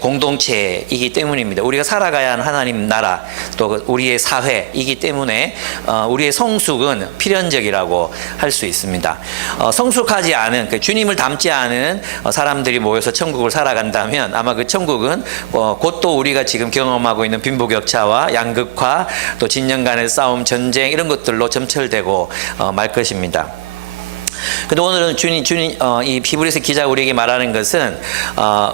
공동체이기 때문입니다. 우리가 살아가야 하는 하나님 나라, 또 우리의 사회이기 때문에 우리의 성숙은 필연적이라고 할 수 있습니다. 성숙하지 않은, 주님을 닮지 않은 사람들이 모여서 천국을 살아간다면 아마 그 천국은 곧 또 우리가 지금 경험하고 있는 빈부격차와 양극화, 또 진영 간의 싸움, 전쟁 이런 것들로 점철되고 말 것입니다. 근데 오늘은 이 히브리서 기자가 우리에게 말하는 것은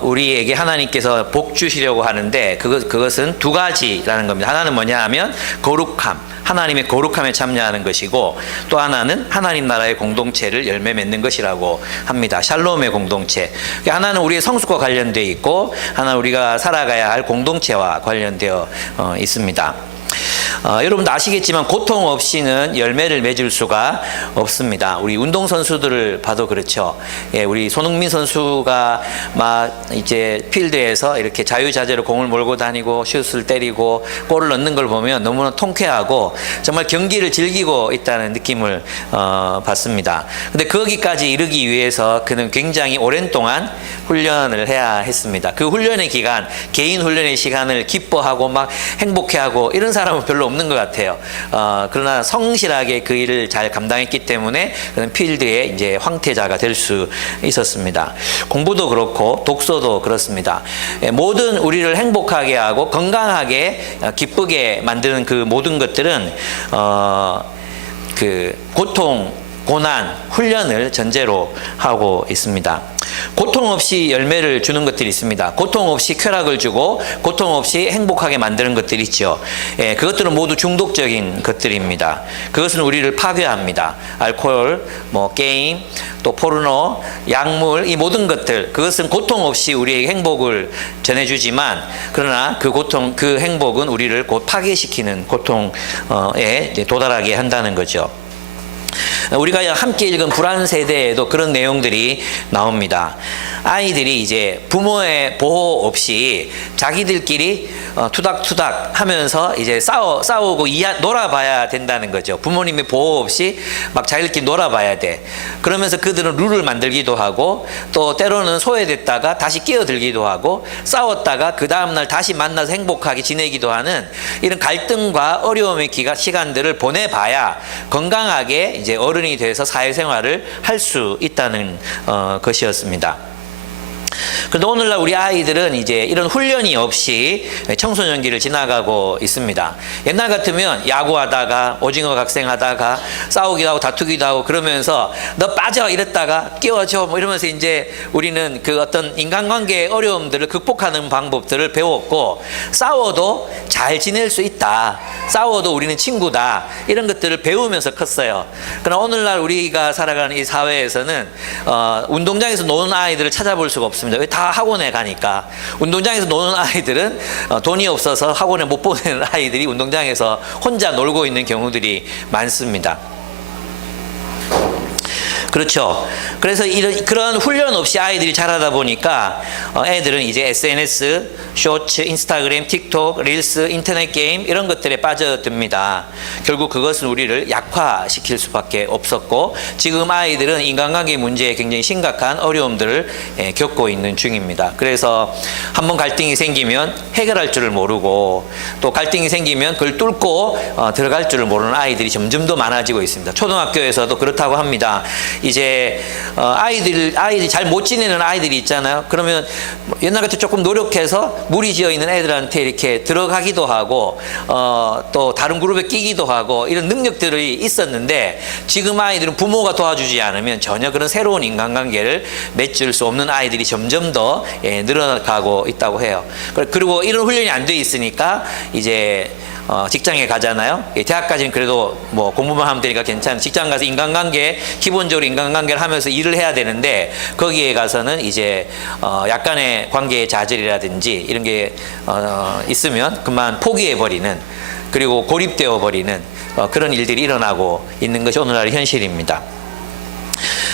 우리에게 하나님께서 복 주시려고 하는데 그것은 두 가지라는 겁니다. 하나는 뭐냐 하면 거룩함, 하나님의 거룩함에 참여하는 것이고, 또 하나는 하나님 나라의 공동체를 열매 맺는 것이라고 합니다. 샬롬의 공동체. 하나는 우리의 성숙과 관련되어 있고, 하나는 우리가 살아가야 할 공동체와 관련되어 있습니다. 여러분도 아시겠지만 고통 없이는 열매를 맺을 수가 없습니다. 우리 운동선수들을 봐도 그렇죠. 예, 우리 손흥민 선수가 막 이제 필드에서 이렇게 자유자재로 공을 몰고 다니고 슛을 때리고 골을 넣는 걸 보면 너무나 통쾌하고 정말 경기를 즐기고 있다는 느낌을 받습니다. 근데 거기까지 이르기 위해서 그는 굉장히 오랜 동안 훈련을 해야 했습니다. 그 훈련의 기간, 개인 훈련의 시간을 기뻐하고 막 행복해하고 이런 사람은 별로 없는 것 같아요. 그러나 성실하게 그 일을 잘 감당했기 때문에 그는 필드에 이제 황태자가 될 수 있었습니다. 공부도 그렇고 독서도 그렇습니다. 모든 우리를 행복하게 하고 건강하게 기쁘게 만드는 그 모든 것들은 그 고통, 고난, 훈련을 전제로 하고 있습니다. 고통 없이 열매를 주는 것들이 있습니다. 고통 없이 쾌락을 주고 고통 없이 행복하게 만드는 것들이 있죠. 예, 그것들은 모두 중독적인 것들입니다. 그것은 우리를 파괴합니다. 알코올, 게임, 또 포르노, 약물, 이 모든 것들, 그것은 고통 없이 우리에게 행복을 전해주지만, 그러나 그 행복은 우리를 곧 파괴시키는 고통에 도달하게 한다는 거죠. 우리가 함께 읽은 불안 세대에도 그런 내용들이 나옵니다. 아이들이 이제 부모의 보호 없이 자기들끼리 투닥투닥 하면서 이제 싸우고 놀아봐야 된다는 거죠. 부모님의 보호 없이 막 자기들끼리 놀아봐야 돼. 그러면서 그들은 룰을 만들기도 하고, 또 때로는 소외됐다가 다시 끼어들기도 하고, 싸웠다가 그 다음날 다시 만나서 행복하게 지내기도 하는 이런 갈등과 어려움의 시간들을 보내봐야 건강하게 이제 어른이 돼서 사회생활을 할 수 있다는 것이었습니다. 그런데 오늘날 우리 아이들은 이제 이런 훈련이 없이 청소년기를 지나가고 있습니다. 옛날 같으면 야구하다가 오징어 각생하다가 싸우기도 하고 다투기도 하고 그러면서 너 빠져 이랬다가 끼워줘 이러면서 이제 우리는 그 어떤 인간관계의 어려움들을 극복하는 방법들을 배웠고, 싸워도 잘 지낼 수 있다, 싸워도 우리는 친구다, 이런 것들을 배우면서 컸어요. 그러나 오늘날 우리가 살아가는 이 사회에서는 운동장에서 노는 아이들을 찾아볼 수가 없습니다. 왜? 다 학원에 가니까. 운동장에서 노는 아이들은 돈이 없어서 학원에 못 보내는 아이들이 운동장에서 혼자 놀고 있는 경우들이 많습니다. 그렇죠. 그래서 그런 훈련 없이 아이들이 자라다 보니까 애들은 이제 SNS, 쇼츠, 인스타그램, 틱톡, 릴스, 인터넷 게임 이런 것들에 빠져듭니다. 결국 그것은 우리를 약화시킬 수밖에 없었고, 지금 아이들은 인간관계 문제에 굉장히 심각한 어려움들을 겪고 있는 중입니다. 그래서 한번 갈등이 생기면 해결할 줄을 모르고, 또 갈등이 생기면 그걸 뚫고 들어갈 줄을 모르는 아이들이 점점 더 많아지고 있습니다. 초등학교에서도 그렇다고 합니다. 이제 아이들이 잘 못 지내는 아이들이 있잖아요. 그러면 옛날 같이 조금 노력해서 무리지어 있는 애들한테 이렇게 들어가기도 하고 또 다른 그룹에 끼기도 하고 이런 능력들이 있었는데, 지금 아이들은 부모가 도와주지 않으면 전혀 그런 새로운 인간관계를 맺을 수 없는 아이들이 점점 더 늘어나고 있다고 해요. 그리고 이런 훈련이 안 돼 있으니까 이제 직장에 가잖아요. 대학까지는 그래도 공부만 하면 되니까 괜찮은, 직장 가서 기본적으로 인간관계를 하면서 일을 해야 되는데, 거기에 가서는 이제 약간의 관계의 좌절이라든지 이런 게 있으면 그만 포기해버리는, 그리고 고립되어 버리는 그런 일들이 일어나고 있는 것이 오늘날의 현실입니다.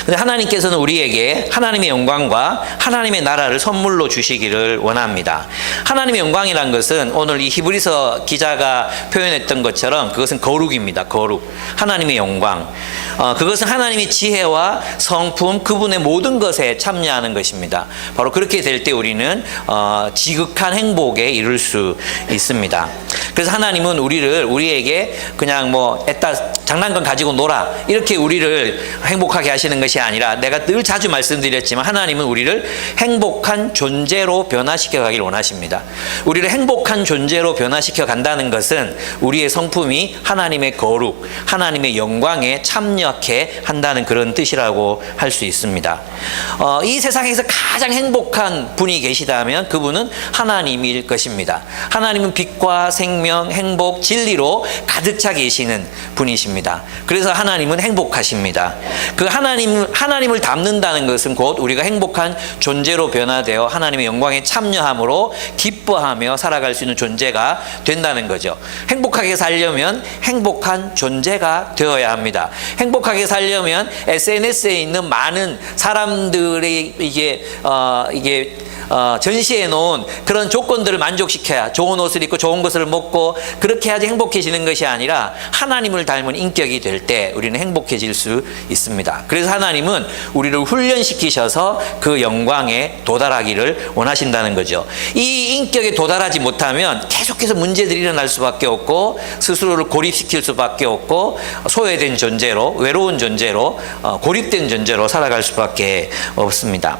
근데 하나님께서는 우리에게 하나님의 영광과 하나님의 나라를 선물로 주시기를 원합니다. 하나님의 영광이란 것은 오늘 이 히브리서 기자가 표현했던 것처럼 그것은 거룩입니다. 거룩. 하나님의 영광. 그것은 하나님의 지혜와 성품, 그분의 모든 것에 참여하는 것입니다. 바로 그렇게 될 때 우리는 지극한 행복에 이룰 수 있습니다. 그래서 하나님은 우리에게 그냥 뭐 애따 장난감 가지고 놀아 이렇게 우리를 행복하게 하시는 것이 아니라, 내가 늘 자주 말씀드렸지만 하나님은 우리를 행복한 존재로 변화시켜 가길 원하십니다. 우리를 행복한 존재로 변화시켜 간다는 것은 우리의 성품이 하나님의 거룩, 하나님의 영광에 참여케 한다는 그런 뜻이라고 할 수 있습니다. 이 세상에서 가장 행복한 분이 계시다면 그분은 하나님일 것입니다. 하나님은 빛과 생명, 행복, 진리로 가득 차 계시는 분이십니다. 그래서 하나님은 행복하십니다. 그 하나님을 닮는다는 것은 곧 우리가 행복한 존재로 변화되어 하나님의 영광에 참여함으로 기뻐하며 살아갈 수 있는 존재가 된다는 거죠. 행복하게 살려면 행복한 존재가 되어야 합니다. 행복하게 살려면 SNS에 있는 많은 사람들의 이게 전시해 놓은 그런 조건들을 만족시켜야, 좋은 옷을 입고 좋은 것을 먹고 그렇게 해야지 행복해지는 것이 아니라 하나님을 닮은 인격이 될 때 우리는 행복해질 수 있습니다. 그래서 하나님은 우리를 훈련시키셔서 그 영광에 도달하기를 원하신다는 거죠. 이 인격에 도달하지 못하면 계속해서 문제들이 일어날 수밖에 없고 스스로를 고립시킬 수밖에 없고 소외된 존재로, 외로운 존재로, 고립된 존재로 살아갈 수밖에 없습니다.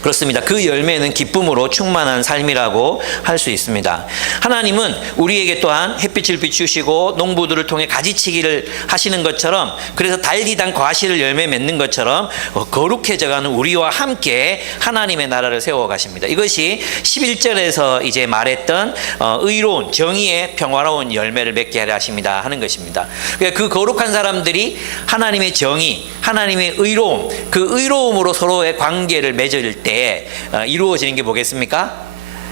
그렇습니다. 그 열매는 기쁨으로 충만한 삶이라고 할 수 있습니다. 하나님은 우리에게 또한 햇빛을 비추시고 농부들을 통해 가지치기를 하시는 것처럼, 그래서 달디단 과실을 열매 맺는 것처럼 거룩해져가는 우리와 함께 하나님의 나라를 세워 가십니다. 이것이 11절에서 이제 말했던 의로운, 정의의 평화로운 열매를 맺게 하려 하십니다 하는 것입니다. 그러니까 그 거룩한 사람들이 하나님의 정의, 하나님의 의로움, 그 의로움으로 서로의 관계를 맺을 때 이루어지는 게 뭐겠습니까?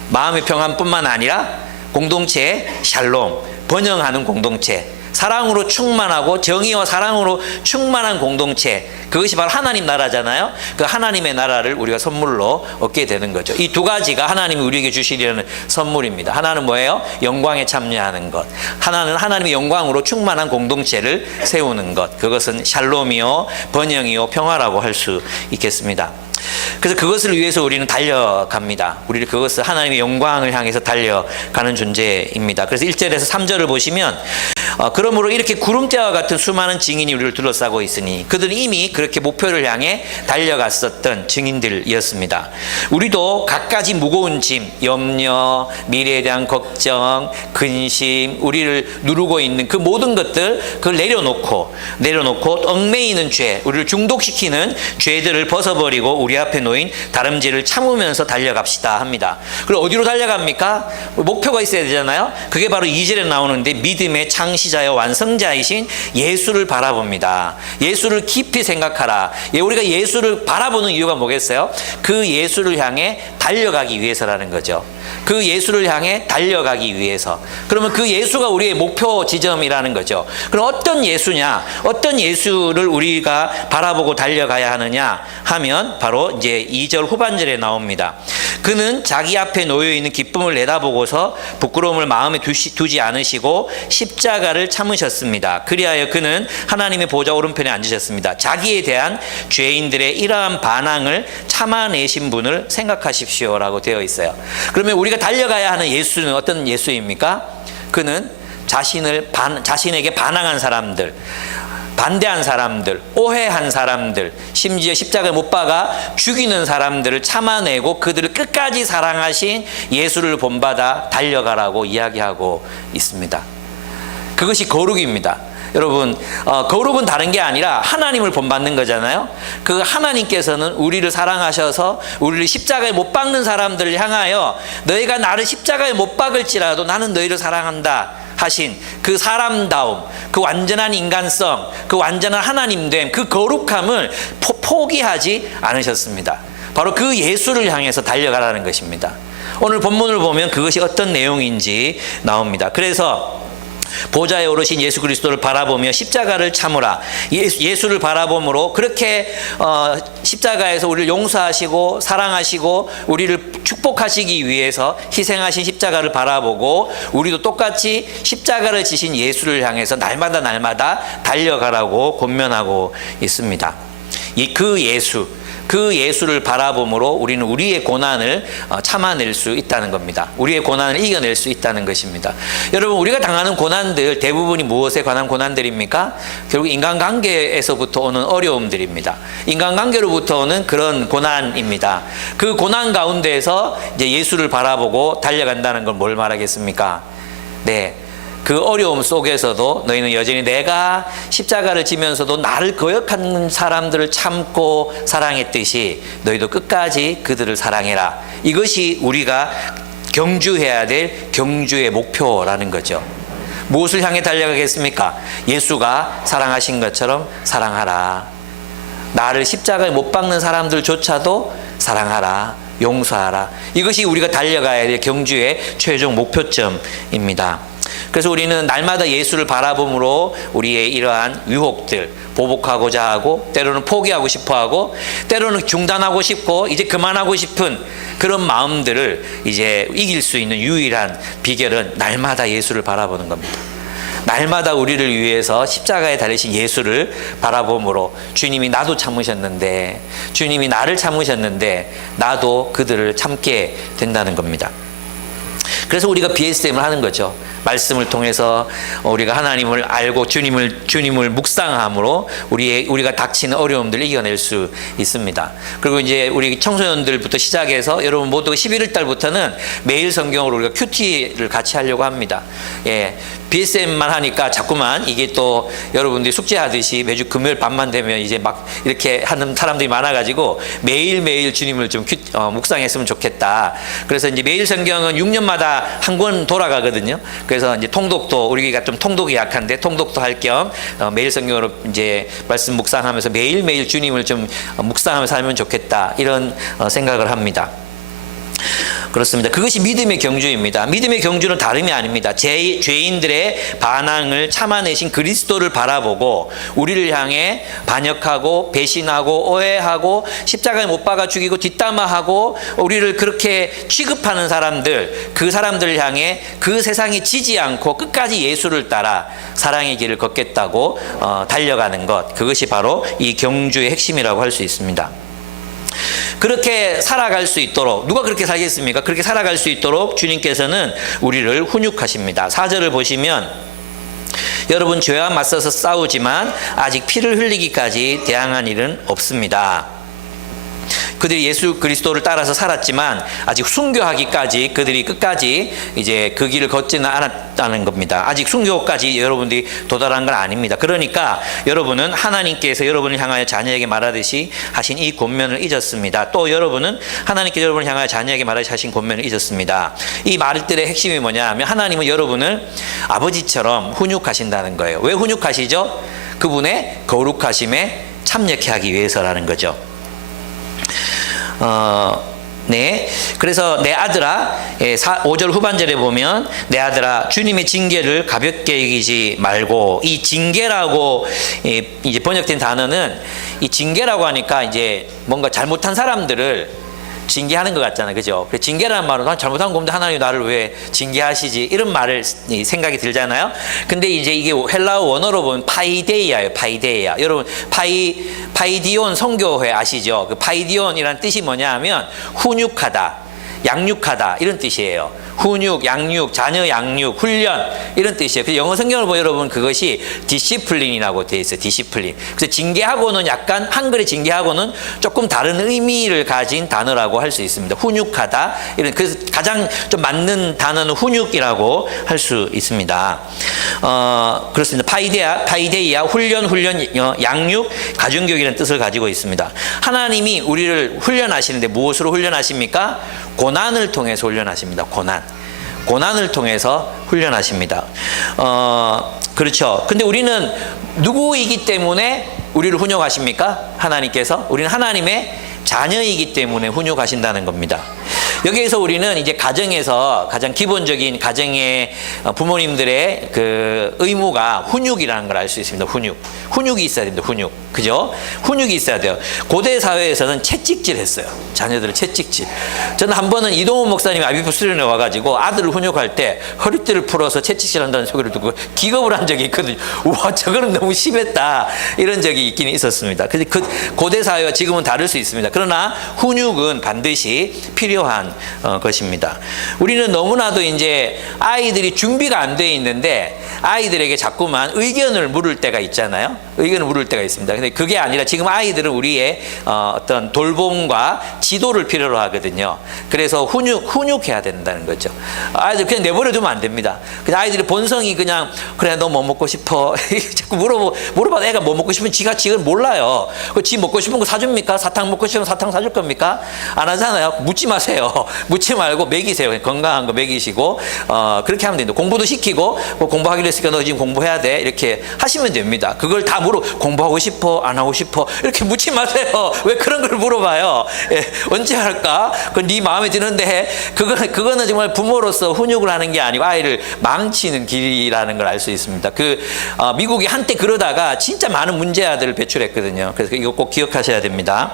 마음의 평안뿐만 아니라 공동체의 샬롬, 번영하는 공동체, 사랑으로 충만하고 정의와 사랑으로 충만한 공동체, 그것이 바로 하나님 나라잖아요. 그 하나님의 나라를 우리가 선물로 얻게 되는 거죠. 이 두 가지가 하나님이 우리에게 주시려는 선물입니다. 하나는 뭐예요? 영광에 참여하는 것. 하나는 하나님의 영광으로 충만한 공동체를 세우는 것. 그것은 샬롬이요, 번영이요, 평화라고 할 수 있겠습니다. 그래서 그것을 위해서 우리는 달려갑니다. 우리를 그것을 하나님의 영광을 향해서 달려가는 존재입니다. 그래서 1절에서 3절을 보시면 그러므로 이렇게 구름대와 같은 수많은 증인이 우리를 둘러싸고 있으니, 그들은 이미 그렇게 목표를 향해 달려갔었던 증인들이었습니다. 우리도 갖가지 무거운 짐, 염려, 미래에 대한 걱정, 근심, 우리를 누르고 있는 그 모든 것들, 그걸 내려놓고 얽매이는 죄, 우리를 중독시키는 죄들을 벗어버리고 우리 앞에 놓인 다름질을 참으면서 달려갑시다 합니다. 그리고 어디로 달려갑니까? 목표가 있어야 되잖아요. 그게 바로 2절에 나오는데, 믿음의 창시자여 완성자이신 예수를 바라봅니다. 예수를 깊이 생각하라. 우리가 예수를 바라보는 이유가 뭐겠어요? 그 예수를 향해 달려가기 위해서라는 거죠. 그 예수를 향해 달려가기 위해서. 그러면 그 예수가 우리의 목표 지점이라는 거죠. 그럼 어떤 예수냐? 어떤 예수를 우리가 바라보고 달려가야 하느냐 하면 바로 이제 2절 후반절에 나옵니다. 그는 자기 앞에 놓여 있는 기쁨을 내다보고서 부끄러움을 마음에 두지 않으시고 십자가를 참으셨습니다. 그리하여 그는 하나님의 보좌 오른편에 앉으셨습니다. 자기에 대한 죄인들의 이러한 반항을 참아내신 분을 생각하십시오라고 되어 있어요. 그러면 우리가 달려가야 하는 예수는 어떤 예수입니까? 그는 자신에게 반항한 사람들, 반대한 사람들, 오해한 사람들, 심지어 십자가에 못 박아 죽이는 사람들을 참아내고 그들을 끝까지 사랑하신 예수를 본받아 달려가라고 이야기하고 있습니다. 그것이 거룩입니다. 여러분, 거룩은 다른 게 아니라 하나님을 본받는 거잖아요. 그 하나님께서는 우리를 사랑하셔서 우리를 십자가에 못 박는 사람들을 향하여 너희가 나를 십자가에 못 박을지라도 나는 너희를 사랑한다 하신 그 사람다움, 그 완전한 인간성, 그 완전한 하나님됨, 그 거룩함을 포기하지 않으셨습니다. 바로 그 예수를 향해서 달려가라는 것입니다. 오늘 본문을 보면 그것이 어떤 내용인지 나옵니다. 그래서 보좌에 오르신 예수 그리스도를 바라보며 십자가를 참으라. 예수를 바라봄으로 그렇게 십자가에서 우리를 용서하시고 사랑하시고 우리를 축복하시기 위해서 희생하신 십자가를 바라보고 우리도 똑같이 십자가를 지신 예수를 향해서 날마다 달려가라고 권면하고 있습니다. 그 예수를 바라봄으로 우리는 우리의 고난을 참아낼 수 있다는 겁니다. 우리의 고난을 이겨낼 수 있다는 것입니다. 여러분, 우리가 당하는 고난들 대부분이 무엇에 관한 고난들입니까? 결국 인간관계에서부터 오는 어려움들입니다. 인간관계로부터 오는 그런 고난입니다. 그 고난 가운데에서 이제 예수를 바라보고 달려간다는 걸 뭘 말하겠습니까? 네. 그 어려움 속에서도 너희는 여전히 내가 십자가를 지면서도 나를 거역하는 사람들을 참고 사랑했듯이 너희도 끝까지 그들을 사랑해라. 이것이 우리가 경주해야 될 경주의 목표라는 거죠. 무엇을 향해 달려가겠습니까? 예수가 사랑하신 것처럼 사랑하라. 나를 십자가에 못 박는 사람들조차도 사랑하라. 용서하라. 이것이 우리가 달려가야 될 경주의 최종 목표점입니다. 그래서 우리는 날마다 예수를 바라봄으로 우리의 이러한 유혹들 보복하고자 하고 때로는 포기하고 싶어 하고 때로는 중단하고 싶고 이제 그만하고 싶은 그런 마음들을 이제 이길 수 있는 유일한 비결은 날마다 예수를 바라보는 겁니다. 날마다 우리를 위해서 십자가에 달리신 예수를 바라봄으로 주님이 나도 참으셨는데 주님이 나를 참으셨는데 나도 그들을 참게 된다는 겁니다. 그래서 우리가 BSM을 하는 거죠. 말씀을 통해서 우리가 하나님을 알고 주님을 묵상함으로 우리가 닥치는 어려움들을 이겨낼 수 있습니다. 그리고 이제 우리 청소년들부터 시작해서 여러분 모두 11월 달부터는 매일 성경으로 우리가 큐티를 같이 하려고 합니다. 예. BSM만 하니까 자꾸만 이게 또 여러분들이 숙제하듯이 매주 금요일 밤만 되면 이제 막 이렇게 하는 사람들이 많아가지고 매일매일 주님을 좀 묵상했으면 좋겠다. 그래서 이제 매일 성경은 6년마다 한 권 돌아가거든요. 그래서 이제 통독도 우리가 좀 통독이 약한데 통독도 할 겸 매일 성경으로 이제 말씀 묵상하면서 매일매일 주님을 좀 묵상하면서 살면 좋겠다. 이런 생각을 합니다. 그렇습니다. 그것이 믿음의 경주입니다. 믿음의 경주는 다름이 아닙니다. 죄인들의 반항을 참아내신 그리스도를 바라보고 우리를 향해 반역하고 배신하고 오해하고 십자가에 못 박아 죽이고 뒷담화하고 우리를 그렇게 취급하는 사람들, 그 사람들을 향해 그 세상이 지지 않고 끝까지 예수를 따라 사랑의 길을 걷겠다고 달려가는 것, 그것이 바로 이 경주의 핵심이라고 할 수 있습니다. 그렇게 살아갈 수 있도록 누가 그렇게 살겠습니까? 그렇게 살아갈 수 있도록 주님께서는 우리를 훈육하십니다. 4절을 보시면 여러분 죄와 맞서서 싸우지만 아직 피를 흘리기까지 대항한 일은 없습니다. 그들이 예수 그리스도를 따라서 살았지만 아직 순교하기까지 그들이 끝까지 이제 그 길을 걷지는 않았다는 겁니다. 아직 순교까지 여러분들이 도달한 건 아닙니다. 그러니까 여러분은 하나님께서 여러분을 향하여 자녀에게 말하듯이 하신 이 권면을 잊었습니다. 또 여러분은 하나님께서 여러분을 향하여 자녀에게 말하듯이 하신 권면을 잊었습니다. 이 말들의 핵심이 뭐냐 하면 하나님은 여러분을 아버지처럼 훈육하신다는 거예요. 왜 훈육하시죠? 그분의 거룩하심에 참여케 하기 위해서라는 거죠. 네. 그래서 내 아들아, 5절 후반절에 보면 내 아들아 주님의 징계를 가볍게 여기지 말고, 이 징계라고 이제 번역된 단어는 이 징계라고 하니까 이제 뭔가 잘못한 사람들을 징계하는 것 같잖아요. 그죠? 징계라는 말은 난 잘못한 건데 하나님이 나를 왜 징계하시지? 이런 말을 생각이 들잖아요. 근데 이제 이게 헬라어 원어로 보면 파이데이아예요. 파이데이아. 여러분 파이디온 선교회 아시죠? 그 파이디온이라는 뜻이 뭐냐 하면 훈육하다, 양육하다 이런 뜻이에요. 훈육, 양육, 자녀 양육, 훈련 이런 뜻이에요. 그래서 영어 성경을 보면 여러분 그것이 디시플린이라고 되어 있어요. 디시플린. 그래서 징계하고는 약간 한글의 징계하고는 조금 다른 의미를 가진 단어라고 할 수 있습니다. 훈육하다 이런. 그래서 가장 좀 맞는 단어는 훈육이라고 할 수 있습니다. 그렇습니다. 파이데이아 훈련, 양육, 가정교육이라는 뜻을 가지고 있습니다. 하나님이 우리를 훈련하시는데 무엇으로 훈련하십니까? 고난을 통해서 훈련하십니다. 고난을 통해서 훈련하십니다. 그렇죠. 근데 우리는 누구이기 때문에 우리를 훈육하십니까? 하나님께서. 우리는 하나님의 자녀이기 때문에 훈육하신다는 겁니다. 여기에서 우리는 이제 가정에서 가장 기본적인 가정의 부모님들의 그 의무가 훈육이라는 걸 알 수 있습니다. 훈육이 있어야 됩니다. 훈육. 그죠? 훈육이 있어야 돼요. 고대 사회에서는 채찍질 했어요. 자녀들을 채찍질. 저는 한 번은 이동훈 목사님이 IBF 수련회 와가지고 아들을 훈육할 때 허리띠를 풀어서 채찍질 한다는 소리를 듣고 기겁을 한 적이 있거든요. 우와, 저거는 너무 심했다. 이런 적이 있긴 있었습니다. 근데 그 고대 사회와 지금은 다를 수 있습니다. 그러나 훈육은 반드시 필요한 것입니다. 우리는 너무나도 이제 아이들이 준비가 안 돼 있는데 아이들에게 자꾸만 의견을 물을 때가 있잖아요. 의견을 물을 때가 있습니다. 근데 그게 아니라 지금 아이들은 우리의 어떤 돌봄과 지도를 필요로 하거든요. 그래서 훈육해야 된다는 거죠. 아이들 그냥 내버려 두면 안 됩니다. 그냥 아이들이 본성이 그냥 그래 너 뭐 먹고 싶어 자꾸 물어봐 애가 뭐 먹고 싶으면 지가 몰라요. 지 먹고 싶은 거 사줍니까? 사탕 먹고 싶으면 사탕 사줄 겁니까? 안 하잖아요. 묻지 마세요. 묻지 말고 먹이세요. 건강한 거 먹이시고 그렇게 하면 됩니다. 공부도 시키고 공부하기로 했으니까 너 지금 공부해야 돼 이렇게 하시면 됩니다. 그걸 다 공부하고 싶어 안 하고 싶어 이렇게 묻지 마세요. 왜 그런 걸 물어봐요? 예, 언제 할까? 그건 네 마음에 드는데 해. 그거는 정말 부모로서 훈육을 하는 게 아니고 아이를 망치는 길이라는 걸 알 수 있습니다. 미국이 한때 그러다가 진짜 많은 문제아들을 배출했거든요. 그래서 이거 꼭 기억하셔야 됩니다.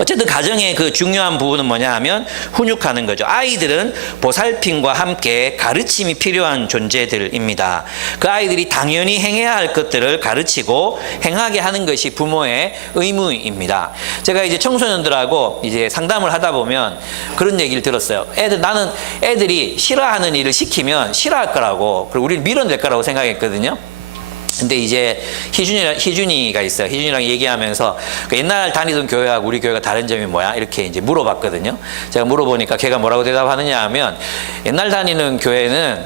어쨌든 가정의 그 중요한 부분은 뭐냐 하면 훈육하는 거죠. 아이들은 보살핌과 함께 가르침이 필요한 존재들입니다. 그 아이들이 당연히 행해야 할 것들을 가르치고 행하게 하는 것이 부모의 의무입니다. 제가 이제 청소년들하고 이제 상담을 하다 보면 그런 얘기를 들었어요. 나는 애들이 싫어하는 일을 시키면 싫어할 거라고, 그리고 우리를 밀어낼 거라고 생각했거든요. 근데 이제 희준이가 있어요. 희준이랑 얘기하면서 옛날 다니던 교회하고 우리 교회가 다른 점이 뭐야? 이렇게 이제 물어봤거든요. 제가 물어보니까 걔가 뭐라고 대답하느냐 하면 옛날 다니는 교회는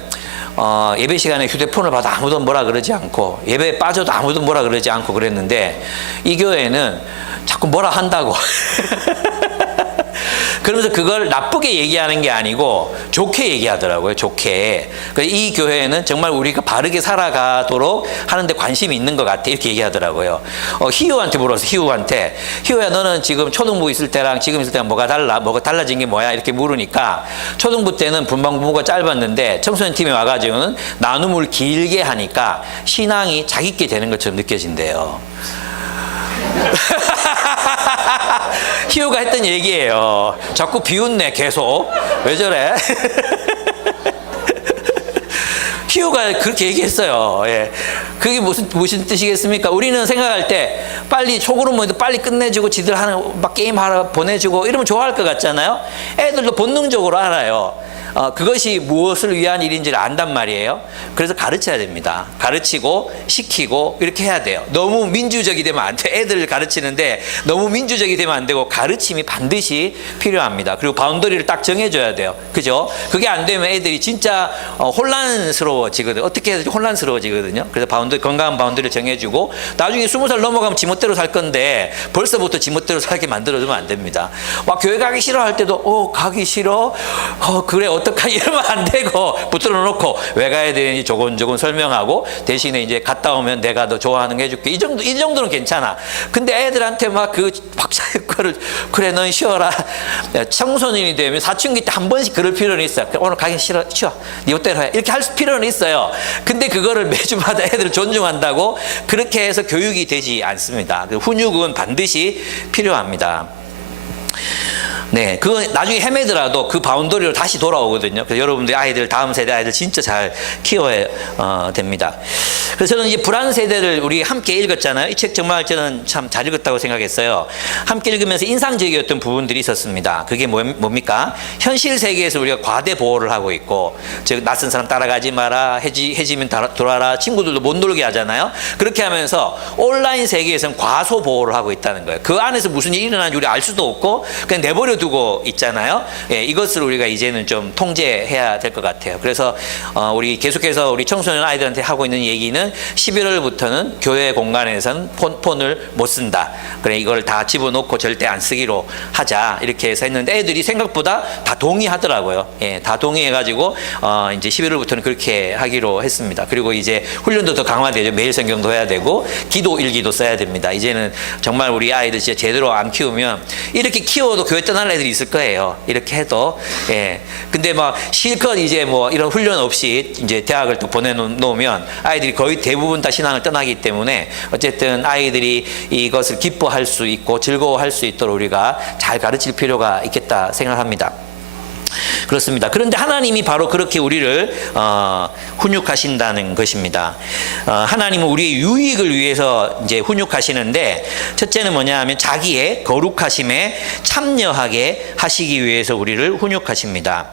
예배 시간에 휴대폰을 봐도 아무도 뭐라 그러지 않고 예배에 빠져도 아무도 뭐라 그러지 않고 그랬는데 이 교회는 자꾸 뭐라 한다고. 그러면서 그걸 나쁘게 얘기하는 게 아니고 좋게 얘기하더라고요. 좋게. 이 교회는 정말 우리가 바르게 살아가도록 하는데 관심이 있는 것 같아. 이렇게 얘기하더라고요. 희우한테 물었어. 희우야 너는 지금 초등부 있을 때랑 지금 있을 때랑 뭐가 달라진 게 뭐야? 이렇게 물으니까 초등부 때는 분방부모가 짧았는데 청소년 팀에 와가지고는 나눔을 길게 하니까 신앙이 자기께 되는 것처럼 느껴진대요. 희우가 했던 얘기예요. 자꾸 비웃네 계속. 왜 저래? 희우가 그렇게 얘기했어요. 예. 그게 무슨 뜻이겠습니까? 우리는 생각할 때 빨리 초그룹 모임도 빨리 끝내주고 지들 하는 막 게임 하러 보내주고 이러면 좋아할 것 같잖아요. 애들도 본능적으로 알아요. 그것이 무엇을 위한 일인지를 안단 말이에요. 그래서 가르쳐야 됩니다. 가르치고 시키고 이렇게 해야 돼요. 너무 민주적이 되면 안 돼. 애들을 가르치는데 너무 민주적이 되면 안 되고 가르침이 반드시 필요합니다. 그리고 바운더리를 딱 정해줘야 돼요. 그죠? 그게 안 되면 애들이 진짜 혼란스러워지거든요. 어떻게 해야지 혼란스러워지거든요. 그래서 건강한 바운더리를 정해주고 나중에 20살 넘어가면 지멋대로 살 건데 벌써부터 지멋대로 살게 만들어주면 안 됩니다. 막 교회 가기 싫어할 때도 가기 싫어? 그래 어떡하지? 이러면 안 되고 붙들어 놓고 왜 가야 되는지 조곤조곤 설명하고 대신에 이제 갔다 오면 내가 너 좋아하는 거 해줄게. 이 정도는 괜찮아. 근데 애들한테 막 그 박사 효과를 그래 넌 쉬어라. 청소년이 되면 사춘기 때 한 번씩 그럴 필요는 있어요. 오늘 가기 싫어 쉬어. 네 멋대로 해. 이렇게 할 필요는 있어요. 근데 그거를 매주마다 애들을 존중한다고 그렇게 해서 교육이 되지 않습니다. 훈육은 반드시 필요합니다. 네, 그거 나중에 헤매더라도 그 바운더리로 다시 돌아오거든요. 그래서 여러분들이 다음 세대 아이들 진짜 잘 키워야 됩니다. 그래서 저는 이제 불안 세대를 우리 함께 읽었잖아요. 이 책 정말 저는 참 잘 읽었다고 생각했어요. 함께 읽으면서 인상적이었던 부분들이 있었습니다. 그게 뭡니까? 현실 세계에서 우리가 과대 보호를 하고 있고, 즉 낯선 사람 따라가지 마라, 해지면 돌아라, 친구들도 못 놀게 하잖아요. 그렇게 하면서 온라인 세계에서는 과소 보호를 하고 있다는 거예요. 그 안에서 무슨 일이 일어나는지 우리 알 수도 없고 그냥 내버려 두고 있잖아요. 예, 이것을 우리가 이제는 좀 통제해야 될 것 같아요. 그래서 우리 계속해서 우리 청소년 아이들한테 하고 있는 얘기는 11월부터는 교회 공간에서는 폰을 못 쓴다. 그래 이걸 다 집어넣고 절대 안 쓰기로 하자. 이렇게 해서 했는데 애들이 생각보다 다 동의하더라고요. 예, 다 동의해가지고 이제 11월부터는 그렇게 하기로 했습니다. 그리고 이제 훈련도 더 강화되죠. 매일 성경도 해야 되고 기도 일기도 써야 됩니다. 이제는 정말 우리 아이들 진짜 제대로 안 키우면 이렇게 키워도 교회 떠날래 애들이 있을 거예요. 이렇게 해도. 예. 근데 막 실컷 이제 뭐 이런 훈련 없이 이제 대학을 또 보내놓으면 아이들이 거의 대부분 다 신앙을 떠나기 때문에 어쨌든 아이들이 이것을 기뻐할 수 있고 즐거워할 수 있도록 우리가 잘 가르칠 필요가 있겠다 생각합니다. 그렇습니다. 그런데 하나님이 바로 그렇게 우리를 훈육하신다는 것입니다. 하나님은 우리의 유익을 위해서 이제 훈육하시는데, 첫째는 뭐냐 하면 자기의 거룩하심에 참여하게 하시기 위해서 우리를 훈육하십니다.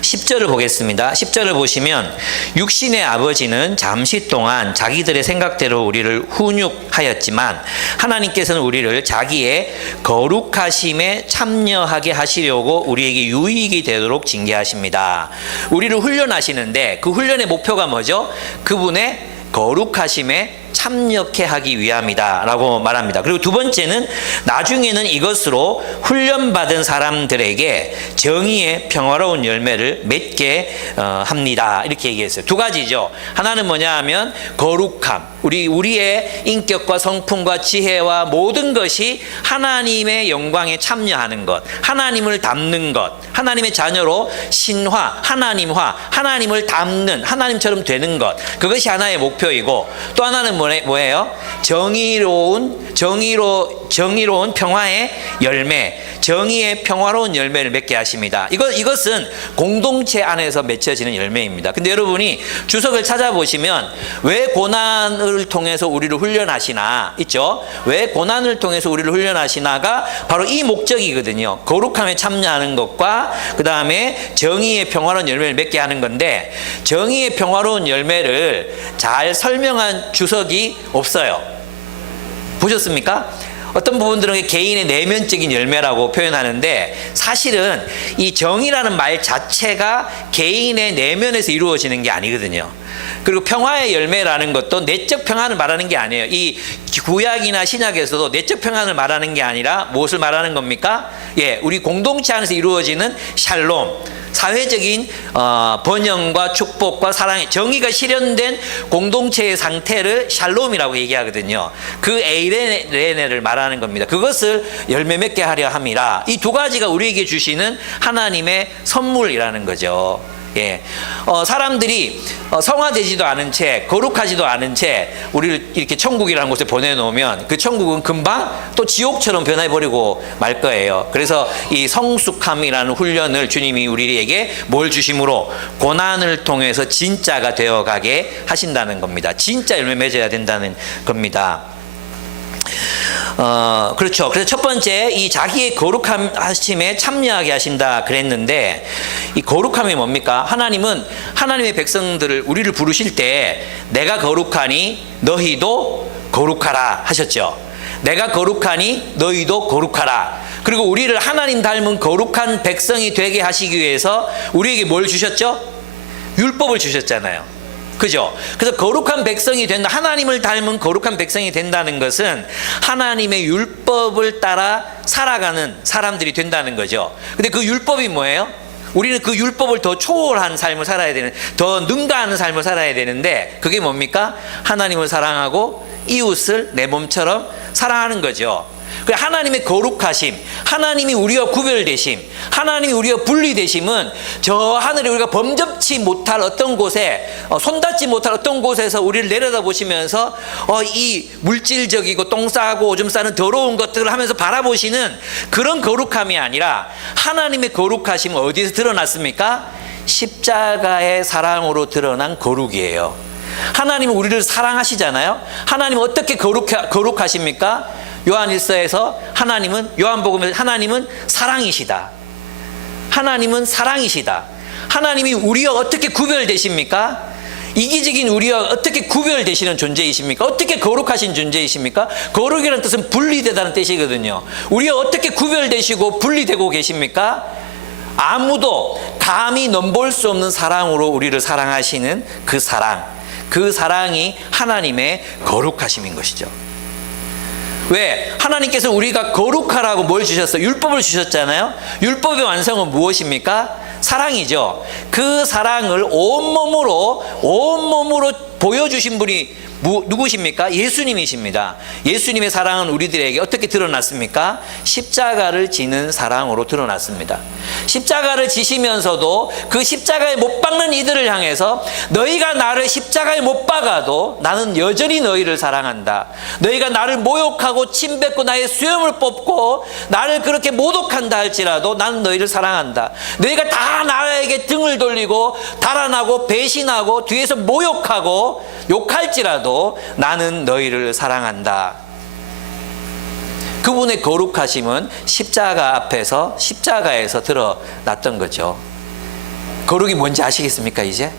10절을 보겠습니다. 10절을 보시면 육신의 아버지는 잠시 동안 자기들의 생각대로 우리를 훈육하였지만 하나님께서는 우리를 자기의 거룩하심에 참여하게 하시려고 우리에게 유익이 되도록 징계하십니다. 우리를 훈련하시는데 그 훈련의 목표가 뭐죠? 그분의 거룩하심에 참여케 하기 위함이다 라고 말합니다. 그리고 두 번째는 나중에는 이것으로 훈련받은 사람들에게 정의의 평화로운 열매를 맺게 합니다. 이렇게 얘기했어요. 두 가지죠. 하나는 뭐냐 하면 거룩함, 우리의 인격과 성품과 지혜와 모든 것이 하나님의 영광에 참여하는 것, 하나님을 닮는 것, 하나님의 자녀로 신화, 하나님화, 하나님을 닮는, 하나님처럼 되는 것, 그것이 하나의 목표이고, 또 하나는 뭐예요? 정의로운 평화의 열매, 정의의 평화로운 열매를 맺게 하십니다. 이것은 공동체 안에서 맺혀지는 열매입니다. 근데 여러분이 주석을 찾아보시면 왜 고난을 통해서 우리를 훈련하시나 있죠? 왜 고난을 통해서 우리를 훈련하시나가 바로 이 목적이거든요. 거룩함에 참여하는 것과 그 다음에 정의의 평화로운 열매를 맺게 하는 건데, 정의의 평화로운 열매를 잘 설명한 주석이 없어요. 보셨습니까? 어떤 부분들은 개인의 내면적인 열매라고 표현하는데, 사실은 이 정의라는 말 자체가 개인의 내면에서 이루어지는 게 아니거든요. 그리고 평화의 열매라는 것도 내적 평안을 말하는 게 아니에요. 이 구약이나 신약에서도 내적 평안을 말하는 게 아니라 무엇을 말하는 겁니까? 예, 우리 공동체 안에서 이루어지는 샬롬, 사회적인 번영과 축복과 사랑의 정의가 실현된 공동체의 상태를 샬롬이라고 얘기하거든요. 그 에이레네를 말하는 겁니다. 그것을 열매 맺게 하려 함이라. 이 두 가지가 우리에게 주시는 하나님의 선물이라는 거죠. 예, 사람들이 성화되지도 않은 채, 거룩하지도 않은 채 우리를 이렇게 천국이라는 곳에 보내놓으면 그 천국은 금방 또 지옥처럼 변해버리고 말 거예요. 그래서 이 성숙함이라는 훈련을 주님이 우리에게 뭘 주심으로? 고난을 통해서 진짜가 되어가게 하신다는 겁니다. 진짜 열매 맺어야 된다는 겁니다. 그렇죠. 그래서 첫 번째, 이 자기의 거룩하심에 참여하게 하신다 그랬는데, 이 거룩함이 뭡니까? 하나님은 하나님의 백성들을, 우리를 부르실 때 내가 거룩하니 너희도 거룩하라 하셨죠. 내가 거룩하니 너희도 거룩하라. 그리고 우리를 하나님 닮은 거룩한 백성이 되게 하시기 위해서 우리에게 뭘 주셨죠? 율법을 주셨잖아요. 그죠? 그래서 거룩한 백성이 된다, 하나님을 닮은 거룩한 백성이 된다는 것은 하나님의 율법을 따라 살아가는 사람들이 된다는 거죠. 근데 그 율법이 뭐예요? 우리는 그 율법을 더 초월한 삶을 살아야 되는, 더 능가하는 삶을 살아야 되는데, 그게 뭡니까? 하나님을 사랑하고 이웃을 내 몸처럼 사랑하는 거죠. 하나님의 거룩하심, 하나님이 우리와 구별되심, 하나님이 우리와 분리되심은 저 하늘에 우리가 범접치 못할 어떤 곳에, 손닿지 못할 어떤 곳에서 우리를 내려다보시면서 이 물질적이고 똥 싸고 오줌 싸는 더러운 것들을 하면서 바라보시는 그런 거룩함이 아니라, 하나님의 거룩하심은 어디서 드러났습니까? 십자가의 사랑으로 드러난 거룩이에요. 하나님은 우리를 사랑하시잖아요. 하나님은 어떻게 거룩하십니까? 요한일서에서 요한복음에서 하나님은 사랑이시다. 하나님은 사랑이시다. 하나님이 우리와 어떻게 구별되십니까? 이기적인 우리와 어떻게 구별되시는 존재이십니까? 어떻게 거룩하신 존재이십니까? 거룩이라는 뜻은 분리되다는 뜻이거든요. 우리와 어떻게 구별되시고 분리되고 계십니까? 아무도 감히 넘볼 수 없는 사랑으로 우리를 사랑하시는 그 사랑이 하나님의 거룩하심인 것이죠. 왜? 하나님께서 우리가 거룩하라고 뭘 주셨어요? 율법을 주셨잖아요. 율법의 완성은 무엇입니까? 사랑이죠. 그 사랑을 온몸으로 보여주신 분이 누구십니까? 예수님이십니다. 예수님의 사랑은 우리들에게 어떻게 드러났습니까? 십자가를 지는 사랑으로 드러났습니다. 십자가를 지시면서도 그 십자가에 못 박는 이들을 향해서 너희가 나를 십자가에 못 박아도 나는 여전히 너희를 사랑한다. 너희가 나를 모욕하고 침뱉고 나의 수염을 뽑고 나를 그렇게 모독한다 할지라도 나는 너희를 사랑한다. 너희가 다 나에게 등을 돌리고 달아나고 배신하고 뒤에서 모욕하고 욕할지라도 나는 너희를 사랑한다. 그분의 거룩하심은 십자가 앞에서 십자가에서 드러났던 거죠. 거룩이 뭔지 아시겠습니까 이제?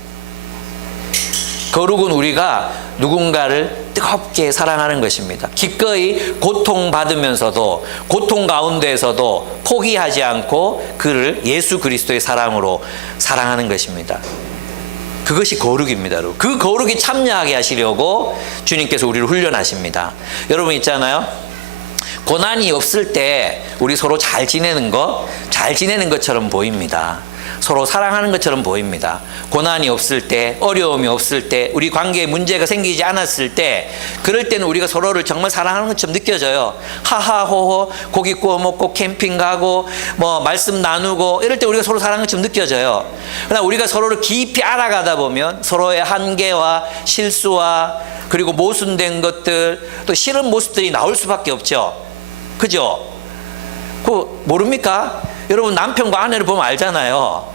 거룩은 우리가 누군가를 뜨겁게 사랑하는 것입니다. 기꺼이 고통받으면서도 고통 가운데에서도 포기하지 않고 그를 예수 그리스도의 사랑으로 사랑하는 것입니다. 그것이 거룩입니다. 그 거룩에 참여하게 하시려고 주님께서 우리를 훈련하십니다. 여러분 있잖아요. 고난이 없을 때 우리 서로 잘 지내는 것처럼 보입니다. 서로 사랑하는 것처럼 보입니다. 고난이 없을 때, 어려움이 없을 때, 우리 관계에 문제가 생기지 않았을 때, 그럴 때는 우리가 서로를 정말 사랑하는 것처럼 느껴져요. 하하호호, 고기 구워 먹고 캠핑 가고 뭐 말씀 나누고 이럴 때 우리가 서로 사랑하는 것처럼 느껴져요. 그러나 우리가 서로를 깊이 알아가다 보면 서로의 한계와 실수와 그리고 모순된 것들, 또 싫은 모습들이 나올 수밖에 없죠. 그죠? 모릅니까? 여러분 남편과 아내를 보면 알잖아요.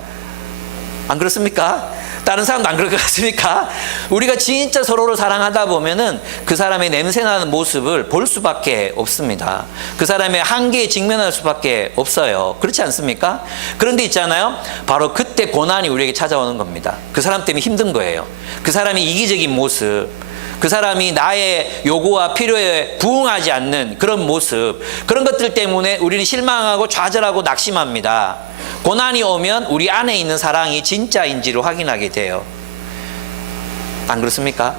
안 그렇습니까? 다른 사람도 안 그럴 것 같습니까? 우리가 진짜 서로를 사랑하다 보면은 그 사람의 냄새나는 모습을 볼 수밖에 없습니다. 그 사람의 한계에 직면할 수밖에 없어요. 그렇지 않습니까? 그런데 있잖아요. 바로 그때 고난이 우리에게 찾아오는 겁니다. 그 사람 때문에 힘든 거예요. 그 사람의 이기적인 모습, 그 사람이 나의 요구와 필요에 부응하지 않는 그런 모습, 그런 것들 때문에 우리는 실망하고 좌절하고 낙심합니다. 고난이 오면 우리 안에 있는 사랑이 진짜인지를 확인하게 돼요. 안 그렇습니까?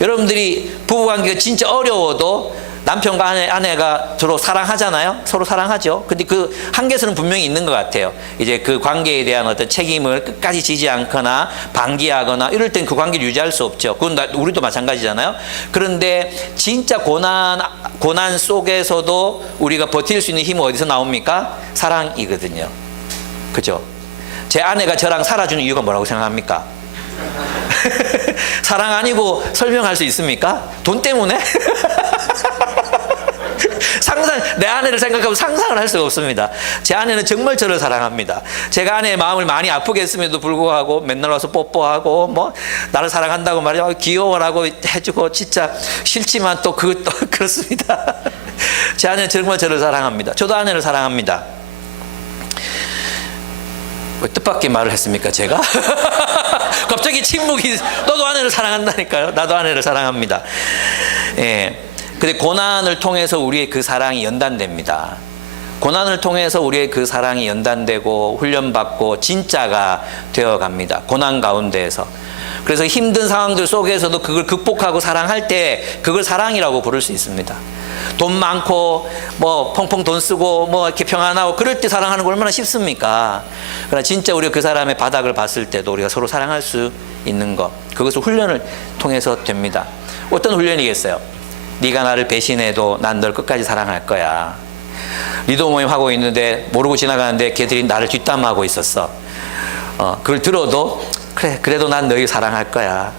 여러분들이 부부관계가 진짜 어려워도 남편과 아내가 서로 사랑하잖아요. 서로 사랑하죠. 근데 그 한계선은 분명히 있는 것 같아요. 이제 그 관계에 대한 어떤 책임을 끝까지 지지 않거나 방기하거나 이럴 땐 그 관계를 유지할 수 없죠. 그건 우리도 마찬가지잖아요. 그런데 진짜 고난 속에서도 우리가 버틸 수 있는 힘은 어디서 나옵니까? 사랑이거든요. 그죠? 제 아내가 저랑 살아주는 이유가 뭐라고 생각합니까? 사랑 아니고 설명할 수 있습니까? 돈 때문에? 내 아내를 생각하면 상상을 할 수가 없습니다. 제 아내는 정말 저를 사랑합니다. 제가 아내의 마음을 많이 아프게 했음에도 불구하고 맨날 와서 뽀뽀하고 뭐 나를 사랑한다고 말이죠. 귀여워라고 해주고 진짜 싫지만 또 그것도 그렇습니다. 제 아내는 정말 저를 사랑합니다. 저도 아내를 사랑합니다. 왜 뜻밖의 말을 했습니까 제가? 갑자기 침묵이. 너도 아내를 사랑한다니까요. 나도 아내를 사랑합니다. 예. 근데 고난을 통해서 우리의 그 사랑이 연단됩니다. 고난을 통해서 우리의 그 사랑이 연단되고 훈련받고 진짜가 되어갑니다. 고난 가운데에서. 그래서 힘든 상황들 속에서도 그걸 극복하고 사랑할 때 그걸 사랑이라고 부를 수 있습니다. 돈 많고 뭐 펑펑 돈 쓰고 뭐 이렇게 평안하고 그럴 때 사랑하는 거 얼마나 쉽습니까? 그러나 진짜 우리가 그 사람의 바닥을 봤을 때도 우리가 서로 사랑할 수 있는 것, 그것을 훈련을 통해서 됩니다. 어떤 훈련이겠어요? 네가 나를 배신해도 난 널 끝까지 사랑할 거야. 리더 모임 하고 있는데 모르고 지나가는데 걔들이 나를 뒷담화하고 있었어. 그걸 들어도 그래, 그래도 난 너희 사랑할 거야.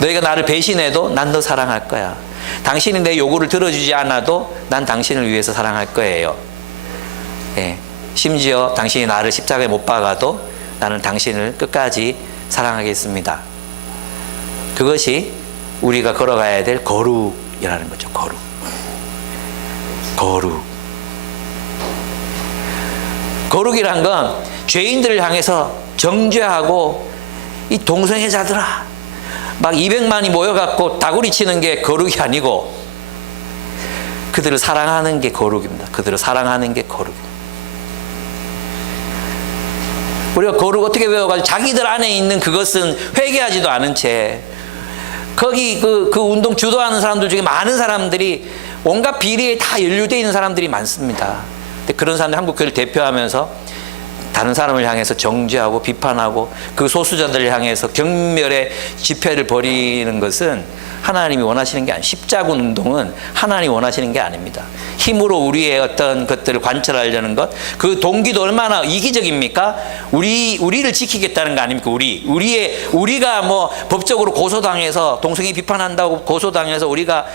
너희가 나를 배신해도 난 너 사랑할 거야. 당신이 내 요구를 들어주지 않아도 난 당신을 위해서 사랑할 거예요. 예. 심지어 당신이 나를 십자가에 못 박아도 나는 당신을 끝까지 사랑하겠습니다. 그것이 우리가 걸어가야 될 거룩이라는 거죠. 거룩. 거룩이란 건 죄인들을 향해서 정죄하고 이 동성애자들아 막 200만이 모여갖고 다구리 치는 게 거룩이 아니고 그들을 사랑하는 게 거룩입니다. 그들을 사랑하는 게 거룩입니다. 우리가 거룩 어떻게 배워가지고 자기들 안에 있는 그것은 회개하지도 않은 채 거기 그 운동 주도하는 사람들 중에 많은 사람들이 온갖 비리에 다 연루되어 있는 사람들이 많습니다. 근데 그런 사람들 한국 교회를 대표하면서 다른 사람을 향해서 정죄하고 비판하고 그 소수자들을 향해서 경멸의 집회를 벌이는 것은 하나님이 원하시는 게 아니에요. 십자군 운동은 하나님이 원하시는 게 아닙니다. 힘으로 우리의 어떤 것들을 관철하려는 것, 그 동기도 얼마나 이기적입니까? 우리를 지키겠다는 거 아닙니까? 우리가 뭐 법적으로 고소당해서 동성애 비판한다고 고소당해서 우리가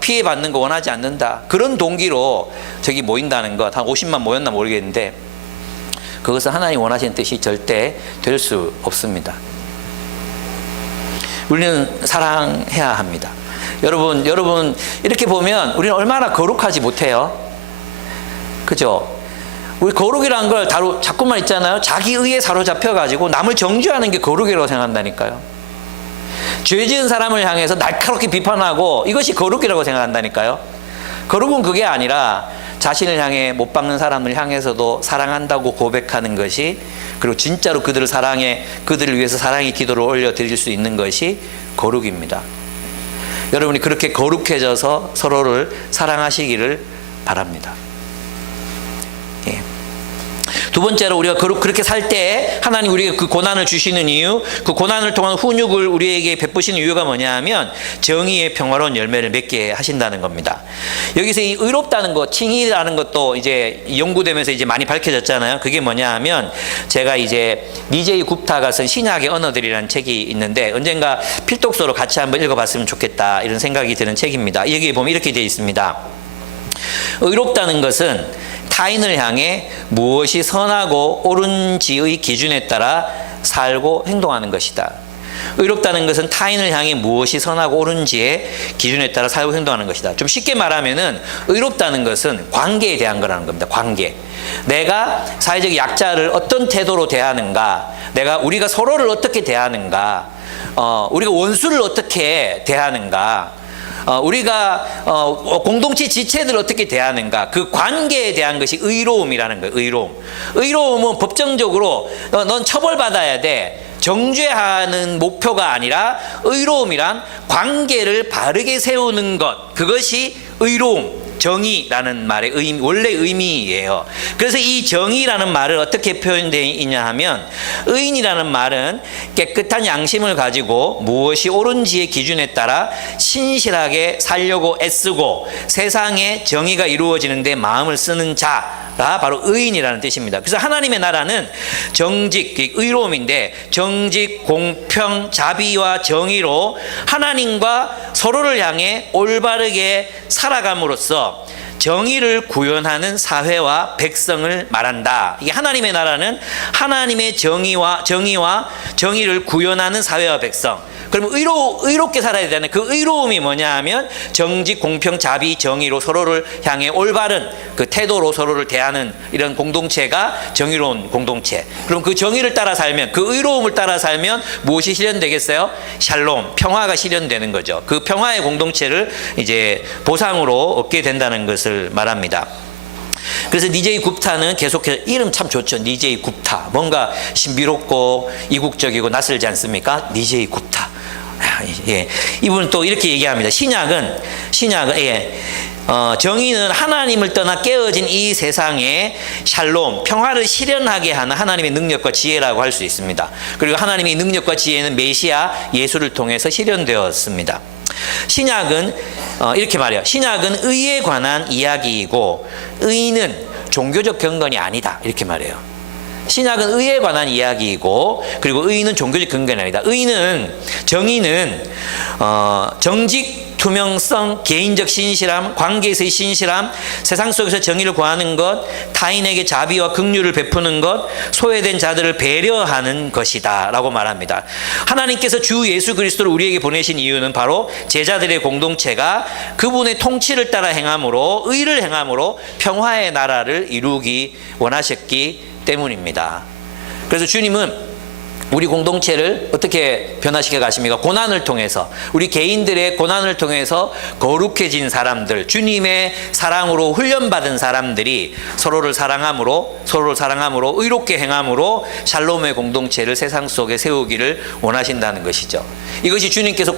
피해받는 거 원하지 않는다. 그런 동기로 저기 모인다는 것, 한 50만 모였나 모르겠는데 그것은 하나님 원하시는 뜻이 절대 될 수 없습니다. 우리는 사랑해야 합니다. 여러분 이렇게 보면 우리는 얼마나 거룩하지 못해요. 그죠? 우리 거룩이라는 걸 자꾸만 있잖아요. 자기 의에 사로잡혀가지고 남을 정죄하는 게 거룩이라고 생각한다니까요. 죄 지은 사람을 향해서 날카롭게 비판하고 이것이 거룩이라고 생각한다니까요. 거룩은 그게 아니라 자신을 향해 못 박는 사람을 향해서도 사랑한다고 고백하는 것이, 그리고 진짜로 그들을 사랑해 그들을 위해서 사랑의 기도를 올려드릴 수 있는 것이 거룩입니다. 여러분이 그렇게 거룩해져서 서로를 사랑하시기를 바랍니다. 예. 두 번째로 우리가 그렇게 살 때 하나님 우리에게 그 고난을 주시는 이유, 그 고난을 통한 훈육을 우리에게 베푸시는 이유가 뭐냐 하면 정의의 평화로운 열매를 맺게 하신다는 겁니다. 여기서 이 의롭다는 것, 칭의라는 것도 이제 연구되면서 이제 많이 밝혀졌잖아요. 그게 뭐냐 하면 제가 이제 니제이 굽타가 쓴 신약의 언어들이라는 책이 있는데 언젠가 필독서로 같이 한번 읽어봤으면 좋겠다 이런 생각이 드는 책입니다. 여기에 보면 이렇게 되어 있습니다. 의롭다는 것은 타인을 향해 무엇이 선하고 옳은지의 기준에 따라 살고 행동하는 것이다. 의롭다는 것은 타인을 향해 무엇이 선하고 옳은지의 기준에 따라 살고 행동하는 것이다. 좀 쉽게 말하면은 의롭다는 것은 관계에 대한 거라는 겁니다. 관계. 내가 사회적 약자를 어떤 태도로 대하는가, 우리가 서로를 어떻게 대하는가, 우리가 원수를 어떻게 대하는가, 우리가 공동체 지체들을 어떻게 대하는가, 그 관계에 대한 것이 의로움이라는 거예요. 의로움은 법정적으로 넌 처벌받아야 돼, 정죄하는 목표가 아니라 의로움이란 관계를 바르게 세우는 것, 그것이 의로움, 정의라는 말의 원래 의미예요. 그래서 이 정의라는 말을 어떻게 표현되어 있냐 하면, 의인이라는 말은 깨끗한 양심을 가지고 무엇이 옳은지의 기준에 따라 신실하게 살려고 애쓰고 세상에 정의가 이루어지는데 마음을 쓰는 자가 바로 의인이라는 뜻입니다. 그래서 하나님의 나라는 정직, 의로움인데 정직, 공평, 자비와 정의로 하나님과 서로를 향해 올바르게 살아감으로써 정의를 구현하는 사회와 백성을 말한다. 이게 하나님의 나라는 하나님의 정의와 정의를 구현하는 사회와 백성. 그러면 의롭게 살아야 되는 그 의로움이 뭐냐 하면 정직, 공평, 자비, 정의로 서로를 향해 올바른 그 태도로 서로를 대하는 이런 공동체가 정의로운 공동체. 그럼 그 정의를 따라 살면, 그 의로움을 따라 살면 무엇이 실현되겠어요? 샬롬, 평화가 실현되는 거죠. 그 평화의 공동체를 이제 보상으로 얻게 된다는 것을 말합니다. 그래서 니제이 굽타는 계속해서, 이름 참 좋죠. 니제이 굽타. 뭔가 신비롭고 이국적이고 낯설지 않습니까? 니제이 굽타. 예. 이분은 또 이렇게 얘기합니다. 신약은 정의는 하나님을 떠나 깨어진 이 세상에 샬롬, 평화를 실현하게 하는 하나님의 능력과 지혜라고 할 수 있습니다. 그리고 하나님의 능력과 지혜는 메시아 예수를 통해서 실현되었습니다. 신약은 이렇게 말해요. 신약은 의에 관한 이야기이고 의는 종교적 경건이 아니다, 이렇게 말해요. 신약은 의에 관한 이야기이고, 그리고 의는 종교적 근거는 아니다. 정의는 정직, 투명성, 개인적 신실함, 관계에서의 신실함, 세상 속에서 정의를 구하는 것, 타인에게 자비와 긍휼을 베푸는 것, 소외된 자들을 배려하는 것이다 라고 말합니다. 하나님께서 주 예수 그리스도를 우리에게 보내신 이유는 바로 제자들의 공동체가 그분의 통치를 따라 행함으로, 의를 행함으로 평화의 나라를 이루기 원하셨기 때문입니다. 그래서 주님은 우리 공동체를 어떻게 변화시켜 가십니까? 고난을 통해서, 우리 개인들의 고난을 통해서 거룩해진 사람들, 주님의 사랑으로 훈련받은 사람들이 서로를 사랑함으로 의롭게 행함으로 샬롬의 공동체를 세상 속에 세우기를 원하신다는 것이죠. 이것이 주님께서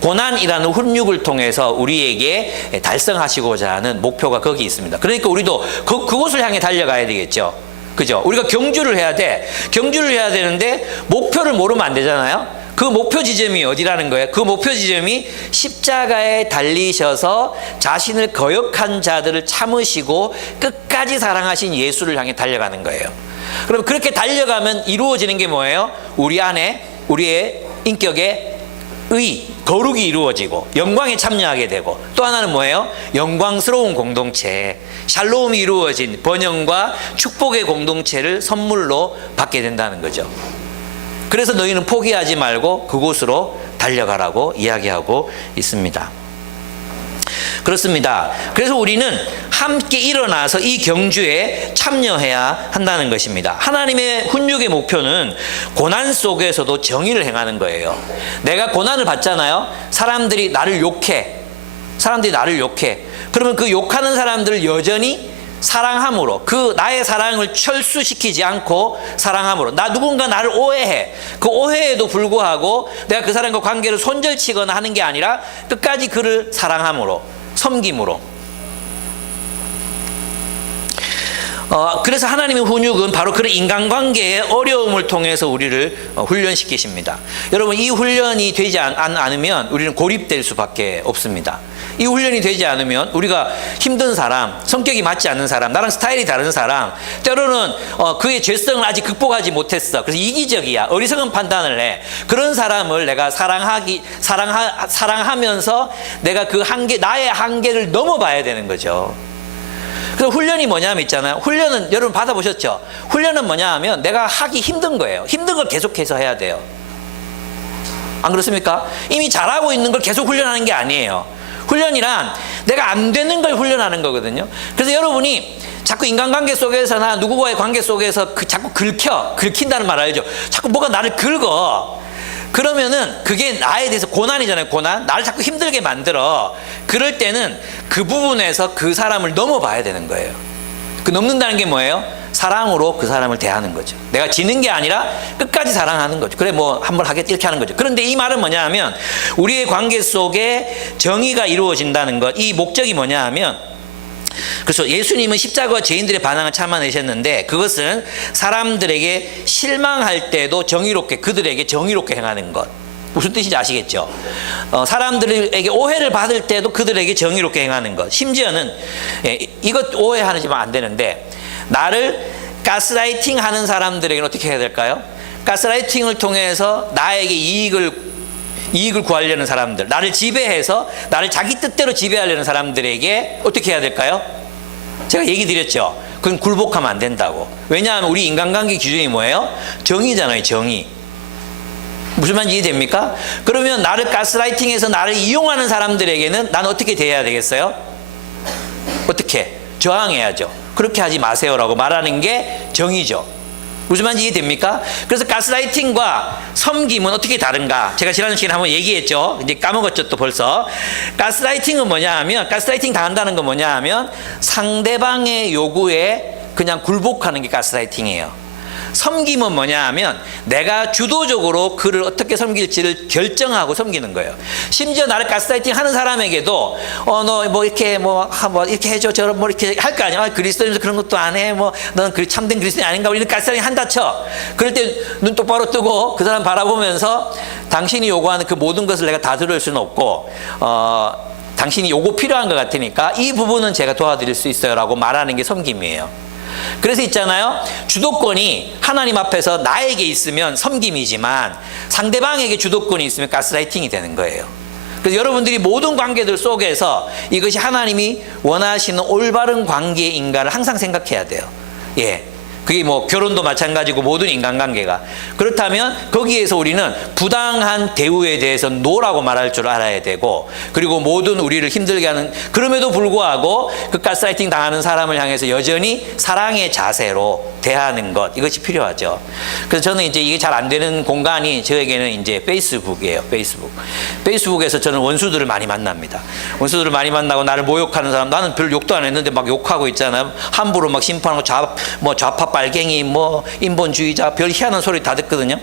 고난이라는 훈육을 통해서 우리에게 달성하시고자 하는 목표가 거기 있습니다. 그러니까 우리도 그곳을 향해 달려가야 되겠죠. 그죠? 우리가 경주를 해야 돼. 경주를 해야 되는데 목표를 모르면 안 되잖아요. 그 목표 지점이 어디라는 거예요? 그 목표 지점이 십자가에 달리셔서 자신을 거역한 자들을 참으시고 끝까지 사랑하신 예수를 향해 달려가는 거예요. 그럼 그렇게 달려가면 이루어지는 게 뭐예요? 우리 안에 우리의 인격에 거룩이 이루어지고 영광에 참여하게 되고, 또 하나는 뭐예요? 영광스러운 공동체, 샬롬이 이루어진 번영과 축복의 공동체를 선물로 받게 된다는 거죠. 그래서 너희는 포기하지 말고 그곳으로 달려가라고 이야기하고 있습니다. 그렇습니다. 그래서 우리는 함께 일어나서 이 경주에 참여해야 한다는 것입니다. 하나님의 훈육의 목표는 고난 속에서도 정의를 행하는 거예요. 내가 고난을 받잖아요. 사람들이 나를 욕해. 그러면 그 욕하는 사람들을 여전히 사랑함으로, 그 나의 사랑을 철수시키지 않고 사랑함으로, 누군가 나를 오해해. 그 오해에도 불구하고 내가 그 사람과 관계를 손절치거나 하는 게 아니라 끝까지 그를 사랑함으로, 섬김으로. 그래서 하나님의 훈육은 바로 그런 인간관계의 어려움을 통해서 우리를 훈련시키십니다. 여러분, 이 훈련이 되지 않으면 우리는 고립될 수밖에 없습니다. 이 훈련이 되지 않으면 우리가 힘든 사람, 성격이 맞지 않는 사람, 나랑 스타일이 다른 사람, 때로는 그의 죄성을 아직 극복하지 못했어. 그래서 이기적이야. 어리석은 판단을 해. 그런 사람을 내가 사랑하면서 내가 그 나의 한계를 넘어봐야 되는 거죠. 그래서 훈련이 뭐냐면 있잖아요. 훈련은 여러분 받아보셨죠? 훈련은 뭐냐 하면 내가 하기 힘든 거예요. 힘든 걸 계속해서 해야 돼요. 안 그렇습니까? 이미 잘하고 있는 걸 계속 훈련하는 게 아니에요. 훈련이란 내가 안 되는 걸 훈련하는 거거든요. 그래서 여러분이 자꾸 인간관계 속에서나 누구와의 관계 속에서 자꾸 긁힌다는 말 알죠? 자꾸 뭐가 나를 긁어. 그러면은 그게 나에 대해서 고난이잖아요. 고난. 나를 자꾸 힘들게 만들어. 그럴 때는 그 부분에서 그 사람을 넘어봐야 되는 거예요. 그 넘는다는 게 뭐예요? 사랑으로 그 사람을 대하는 거죠. 내가 지는 게 아니라 끝까지 사랑하는 거죠. 그래, 뭐 한번 하겠지, 이렇게 하는 거죠. 그런데 이 말은 뭐냐 하면 우리의 관계 속에 정의가 이루어진다는 것, 이 목적이 뭐냐 하면, 그래서 예수님은 십자가와 죄인들의 반항을 참아내셨는데 그것은 사람들에게 실망할 때도 그들에게 정의롭게 행하는 것. 무슨 뜻인지 아시겠죠? 사람들에게 오해를 받을 때도 그들에게 정의롭게 행하는 것. 심지어는 이것 오해하지만 안 되는데, 나를 가스라이팅 하는 사람들에게는 어떻게 해야 될까요? 가스라이팅을 통해서 나에게 이익을 구하려는 사람들, 나를 지배해서 나를 자기 뜻대로 지배하려는 사람들에게 어떻게 해야 될까요? 제가 얘기 드렸죠. 그건 굴복하면 안 된다고. 왜냐하면 우리 인간관계 기준이 뭐예요? 정의잖아요. 정의. 무슨 말인지 이해됩니까? 그러면 나를 가스라이팅해서 나를 이용하는 사람들에게는 난 어떻게 대해야 되겠어요? 어떻게? 저항해야죠. 그렇게 하지 마세요라고 말하는 게 정의죠. 무슨 말인지 이해됩니까? 그래서 가스라이팅과 섬김은 어떻게 다른가? 제가 지난 시간에 한번 얘기했죠. 이제 까먹었죠, 또 벌써. 가스라이팅은 뭐냐 하면, 가스라이팅 당한다는 건 뭐냐 하면 상대방의 요구에 그냥 굴복하는 게 가스라이팅이에요. 섬김은 뭐냐 하면 내가 주도적으로 그를 어떻게 섬길지를 결정하고 섬기는 거예요. 심지어 나를 가스라이팅 하는 사람에게도 너 뭐 이렇게 뭐 이렇게 해줘, 저런 뭐 이렇게 할 거 아니야. 그리스도인에서 그런 것도 안 해. 뭐 너는 참된 그리스도인 아닌가? 이런 가스라이팅 한다 쳐. 그럴 때 눈 똑바로 뜨고 그 사람 바라보면서 당신이 요구하는 그 모든 것을 내가 다 들을 수는 없고 당신이 요구 필요한 것 같으니까 이 부분은 제가 도와드릴 수 있어요라고 말하는 게 섬김이에요. 그래서 있잖아요. 주도권이 하나님 앞에서 나에게 있으면 섬김이지만 상대방에게 주도권이 있으면 가스라이팅이 되는 거예요. 그래서 여러분들이 모든 관계들 속에서 이것이 하나님이 원하시는 올바른 관계의 인간을 항상 생각해야 돼요. 예. 그게 뭐 결혼도 마찬가지고 모든 인간관계가. 그렇다면 거기에서 우리는 부당한 대우에 대해서 노라고 말할 줄 알아야 되고, 그리고 모든 우리를 힘들게 하는, 그럼에도 불구하고 그 가스라이팅 당하는 사람을 향해서 여전히 사랑의 자세로 대하는 것, 이것이 필요하죠. 그래서 저는 이제 이게 잘 안 되는 공간이 저에게는 이제 페이스북이에요. 페이스북에서 저는 원수들을 많이 만납니다. 원수들을 많이 만나고 나를 모욕하는 사람, 나는 별 욕도 안 했는데 막 욕하고 있잖아요. 함부로 막 심판하고 좌파 빨갱이, 뭐 인본주의자, 별 희한한 소리 다 듣거든요.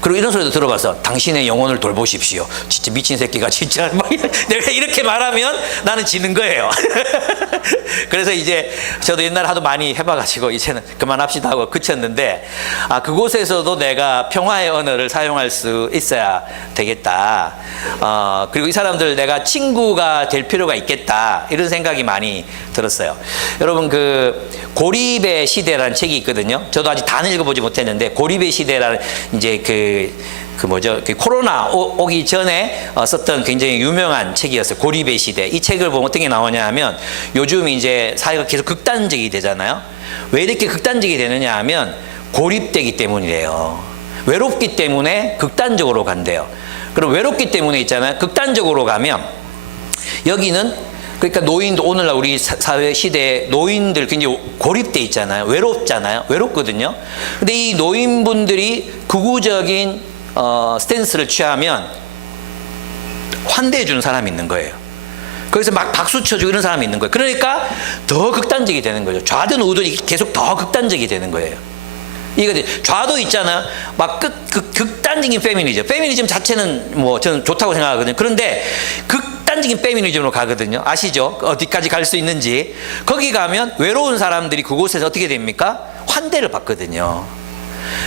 그리고 이런 소리도 들어봐서 당신의 영혼을 돌보십시오. 진짜 미친 새끼가 진짜 막 내가 이렇게 말하면 나는 지는 거예요. 그래서 이제 저도 옛날에 하도 많이 해봐가지고 이제는 그만합시다 하고 그쳤는데, 그곳에서도 내가 평화의 언어를 사용할 수 있어야 되겠다. 그리고 이 사람들 내가 친구가 될 필요가 있겠다, 이런 생각이 많이 들었어요. 여러분, 그 고립의 시대라는 책이 있거든요. 저도 아직 다 읽어보지 못했는데, 고립의 시대라는 이제 그 뭐죠? 그 코로나 오기 전에 썼던 굉장히 유명한 책이었어요. 고립의 시대. 이 책을 보면 어떤 게 나오냐 하면, 요즘 이제 사회가 계속 극단적이 되잖아요. 왜 이렇게 극단적이 되느냐 하면 고립되기 때문이래요. 외롭기 때문에 극단적으로 간대요. 그럼 외롭기 때문에 있잖아요. 극단적으로 가면 여기는, 그러니까 노인도, 오늘날 우리 사회 시대에 노인들 굉장히 고립돼 있잖아요. 외롭잖아요. 외롭거든요. 근데 이 노인분들이 극우적인 스탠스를 취하면 환대해 주는 사람이 있는 거예요. 거기서 막 박수 쳐주고 이런 사람이 있는 거예요. 그러니까 더 극단적이 되는 거죠. 좌든 우든 계속 더 극단적이 되는 거예요. 이거 좌도 있잖아요. 막 극단적인 페미니즘. 페미니즘 자체는 뭐 저는 좋다고 생각하거든요. 그런데 극단적인 페미니즘으로 가거든요. 아시죠? 어디까지 갈 수 있는지. 거기 가면 외로운 사람들이 그곳에서 어떻게 됩니까? 환대를 받거든요.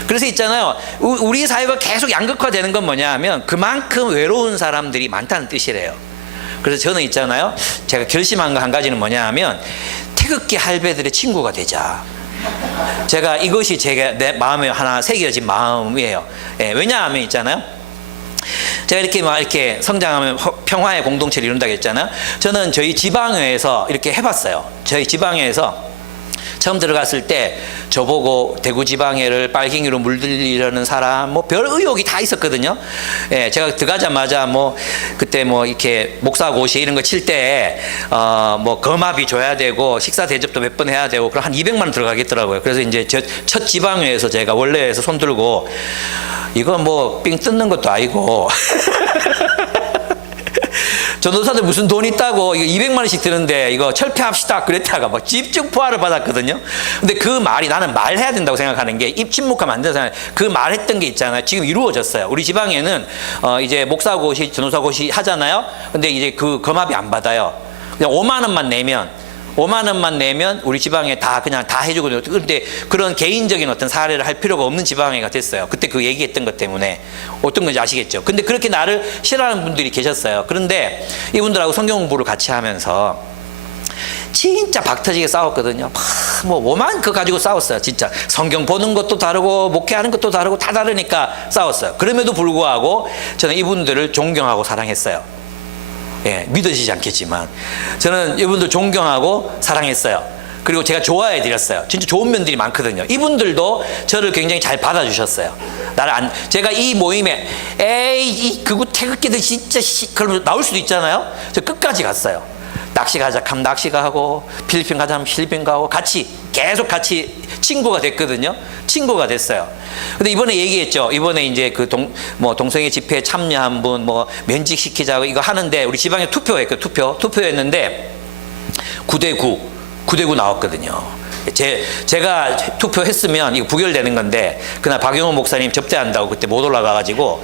그래서 있잖아요. 우리 사회가 계속 양극화되는 건 뭐냐 하면 그만큼 외로운 사람들이 많다는 뜻이래요. 그래서 저는 있잖아요. 제가 결심한 거 한 가지는 뭐냐 하면 태극기 할배들의 친구가 되자. 제가 이것이 제가 내 마음에 하나 새겨진 마음이에요. 예, 왜냐하면 있잖아요. 제가 이렇게 성장하면 평화의 공동체를 이룬다고 했잖아요. 저는 저희 지방회에서 이렇게 해봤어요. 저희 지방회에서 처음 들어갔을 때 저보고 대구지방회를 빨갱이로 물들이려는 사람, 뭐 별 의혹이 다 있었거든요. 예, 제가 들어가자마자 뭐 그때 뭐 이렇게 목사고시 이런 거 칠 때 뭐 거마비 줘야 되고 식사 대접도 몇 번 해야 되고 그럼 한 200만 원 들어가겠더라고요. 그래서 이제 첫 지방회에서 제가 원래에서 손 들고 이거 뭐 삥 뜯는 것도 아니고 전도사들 무슨 돈 있다고 이거 200만 원씩 드는데 이거 철폐합시다 그랬다가 막 집중포화를 받았거든요. 근데 그 말이, 나는 말해야 된다고 생각하는 게, 입 침묵하면 안 되잖아요. 그 말했던 게 있잖아요. 지금 이루어졌어요. 우리 지방에는 이제 목사고시, 전도사고시 하잖아요. 근데 이제 그 거마비 안 받아요. 그냥 5만 원만 내면 우리 지방에 그냥 다 해주거든요. 그런데 그런 개인적인 어떤 사례를 할 필요가 없는 지방회가 됐어요. 그때 그 얘기했던 것 때문에. 어떤 건지 아시겠죠? 근데 그렇게 나를 싫어하는 분들이 계셨어요. 그런데 이분들하고 성경 공부를 같이 하면서 진짜 박터지게 싸웠거든요. 뭐 오만 그거 가지고 싸웠어요. 진짜 성경 보는 것도 다르고 목회하는 것도 다르고 다 다르니까 싸웠어요. 그럼에도 불구하고 저는 이분들을 존경하고 사랑했어요. 예, 믿어지지 않겠지만 저는 이분들 존경하고 사랑했어요. 그리고 제가 좋아해 드렸어요. 진짜 좋은 면들이 많거든요. 이분들도 저를 굉장히 잘 받아주셨어요. 제가 이 모임에 이 극우 태극기들 진짜 그러면 나올 수도 있잖아요. 저 끝까지 갔어요. 낚시 가자 하면 낚시 가고, 필리핀 가자 하면 필리핀 가고, 계속 같이 친구가 됐거든요. 친구가 됐어요. 근데 이번에 얘기했죠. 이번에 이제 동성애 집회에 참여한 분 면직시키자고 이거 하는데 우리 지방에 투표했는데 9대9 나왔거든요. 제가 투표했으면 이거 부결되는 건데, 그날 박용호 목사님 접대한다고 그때 못 올라가가지고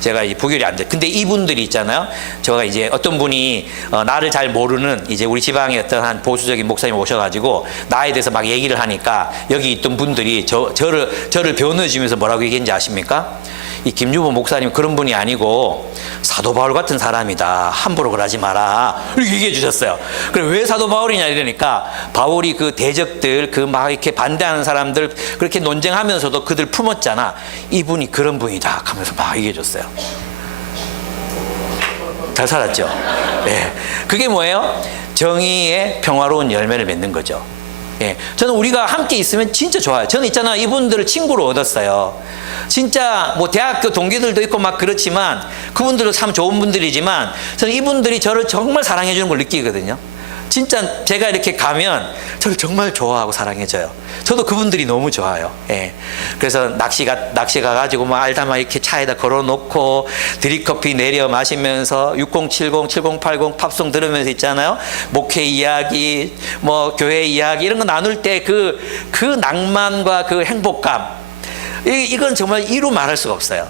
제가 이 부결이 안 돼. 근데 이분들이 있잖아요. 제가 이제 어떤 분이 나를 잘 모르는 이제 우리 지방의 어떤 한 보수적인 목사님 오셔가지고 나에 대해서 막 얘기를 하니까 여기 있던 분들이 저를 변호해 주면서 뭐라고 얘기했는지 아십니까? 이 김유보 목사님 그런 분이 아니고 사도 바울 같은 사람이다. 함부로 그러지 마라. 이렇게 얘기해 주셨어요. 그래, 왜 사도 바울이냐 이러니까, 바울이 그 대적들, 막 이렇게 반대하는 사람들 그렇게 논쟁하면서도 그들 품었잖아. 이분이 그런 분이다 하면서 막 얘기해 줬어요. 잘 살았죠? 네. 그게 뭐예요? 정의의 평화로운 열매를 맺는 거죠. 예. 저는 우리가 함께 있으면 진짜 좋아요. 저는 있잖아, 이분들을 친구로 얻었어요. 진짜 뭐 대학교 동기들도 있고 막 그렇지만 그분들도 참 좋은 분들이지만 저는 이분들이 저를 정말 사랑해 주는 걸 느끼거든요. 진짜 제가 이렇게 가면 저를 정말 좋아하고 사랑해줘요. 저도 그분들이 너무 좋아요. 예. 그래서 낚시 가가지고 막 알다마 이렇게 차에다 걸어놓고 드립커피 내려 마시면서 6070, 7080 팝송 들으면서 있잖아요. 목회 이야기, 뭐 교회 이야기 이런 거 나눌 때 그 낭만과 그 행복감, 이건 정말 이루 말할 수가 없어요.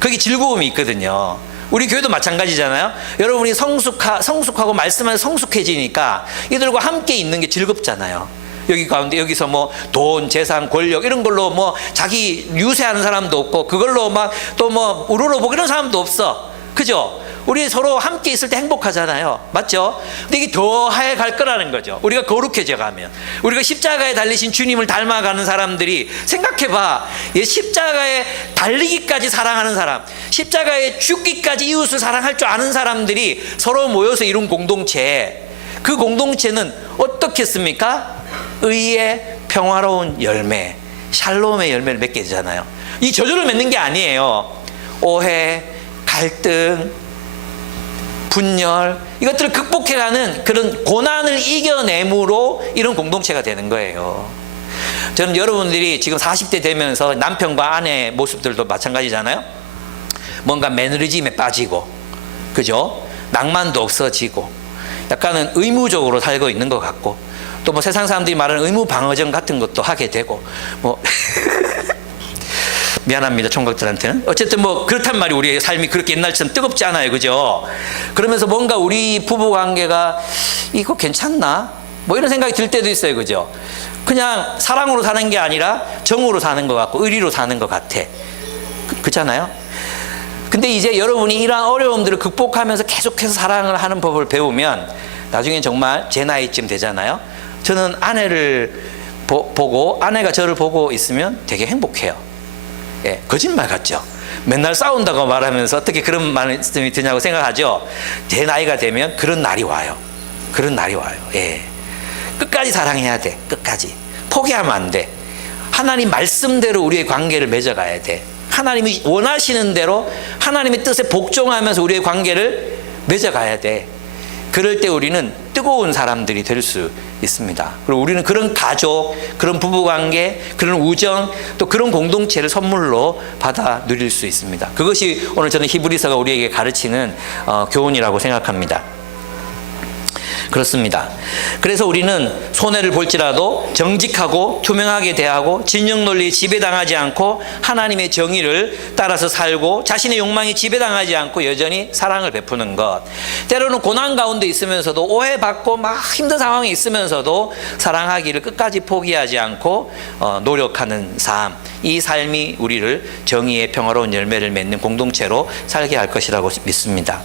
거기 즐거움이 있거든요. 우리 교회도 마찬가지잖아요. 여러분이 성숙하고 말씀하면 성숙해지니까 이들과 함께 있는 게 즐겁잖아요. 여기 가운데 여기서 뭐 돈, 재산, 권력 이런 걸로 뭐 자기 유세하는 사람도 없고 그걸로 막 또 뭐 우러러보고 이런 사람도 없어. 그죠? 우리 서로 함께 있을 때 행복하잖아요. 맞죠? 근데 이게 더해 갈 거라는 거죠. 우리가 거룩해져 가면. 우리가 십자가에 달리신 주님을 닮아가는 사람들이 생각해봐. 십자가에 달리기까지 사랑하는 사람, 십자가에 죽기까지 이웃을 사랑할 줄 아는 사람들이 서로 모여서 이룬 공동체. 그 공동체는 어떻겠습니까? 의의 평화로운 열매, 샬롬의 열매를 맺게 되잖아요. 이 저주를 맺는 게 아니에요. 오해, 갈등, 분열, 이것들을 극복해가는 그런 고난을 이겨내므로 이런 공동체가 되는 거예요. 저는 여러분들이 지금 40대 되면서 남편과 아내의 모습들도 마찬가지잖아요. 뭔가 매너리즘에 빠지고, 그죠? 낭만도 없어지고, 약간은 의무적으로 살고 있는 것 같고, 또 뭐 세상 사람들이 말하는 의무 방어전 같은 것도 하게 되고, 뭐 미안합니다, 총각들한테는. 어쨌든 뭐 그렇단 말이 우리의 삶이 그렇게 옛날처럼 뜨겁지 않아요, 그죠? 그러면서 뭔가 우리 부부 관계가 이거 괜찮나? 뭐 이런 생각이 들 때도 있어요, 그죠? 그냥 사랑으로 사는 게 아니라 정으로 사는 것 같고 의리로 사는 것 같아. 그렇잖아요? 근데 이제 여러분이 이러한 어려움들을 극복하면서 계속해서 사랑을 하는 법을 배우면 나중에 정말 제 나이쯤 되잖아요. 저는 아내를 보고 아내가 저를 보고 있으면 되게 행복해요. 예, 거짓말 같죠? 맨날 싸운다고 말하면서 어떻게 그런 말씀이 드냐고 생각하죠? 제 나이가 되면 그런 날이 와요. 그런 날이 와요. 예. 끝까지 사랑해야 돼. 끝까지. 포기하면 안 돼. 하나님 말씀대로 우리의 관계를 맺어가야 돼. 하나님이 원하시는 대로 하나님의 뜻에 복종하면서 우리의 관계를 맺어가야 돼. 그럴 때 우리는 뜨거운 사람들이 될 수 있습니다. 그리고 우리는 그런 가족, 그런 부부관계, 그런 우정, 또 그런 공동체를 선물로 받아 누릴 수 있습니다. 그것이 오늘 저는 히브리서가 우리에게 가르치는 교훈이라고 생각합니다. 그렇습니다. 그래서 우리는 손해를 볼지라도 정직하고 투명하게 대하고 진영 논리에 지배당하지 않고 하나님의 정의를 따라서 살고 자신의 욕망에 지배당하지 않고 여전히 사랑을 베푸는 것. 때로는 고난 가운데 있으면서도 오해받고 막 힘든 상황에 있으면서도 사랑하기를 끝까지 포기하지 않고 노력하는 삶. 이 삶이 우리를 정의의 평화로운 열매를 맺는 공동체로 살게 할 것이라고 믿습니다.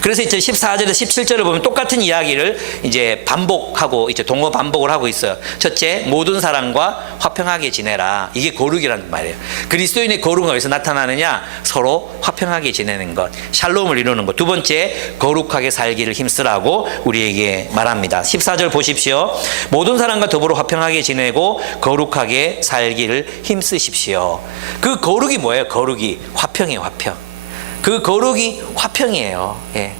그래서 이제 14절에서 17절을 보면 똑같은 이야기를 이제 반복하고 이제 동어 반복을 하고 있어요. 첫째, 모든 사람과 화평하게 지내라. 이게 거룩이라는 말이에요. 그리스도인의 거룩은 어디서 나타나느냐? 서로 화평하게 지내는 것, 샬롬을 이루는 것. 두 번째, 거룩하게 살기를 힘쓰라고 우리에게 말합니다. 14절 보십시오. 모든 사람과 더불어 화평하게 지내고 거룩하게 살기를 힘쓰십시오. 그 거룩이 뭐예요? 거룩이 화평이에요. 화평. 그 거룩이 화평이에요. 예.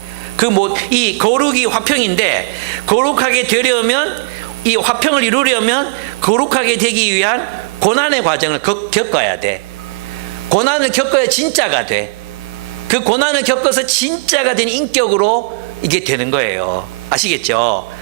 이 거룩이 화평인데, 거룩하게 되려면, 이 화평을 이루려면 거룩하게 되기 위한 고난의 과정을 겪어야 돼. 고난을 겪어야 진짜가 돼. 그 고난을 겪어서 진짜가 된 인격으로 이게 되는 거예요. 아시겠죠?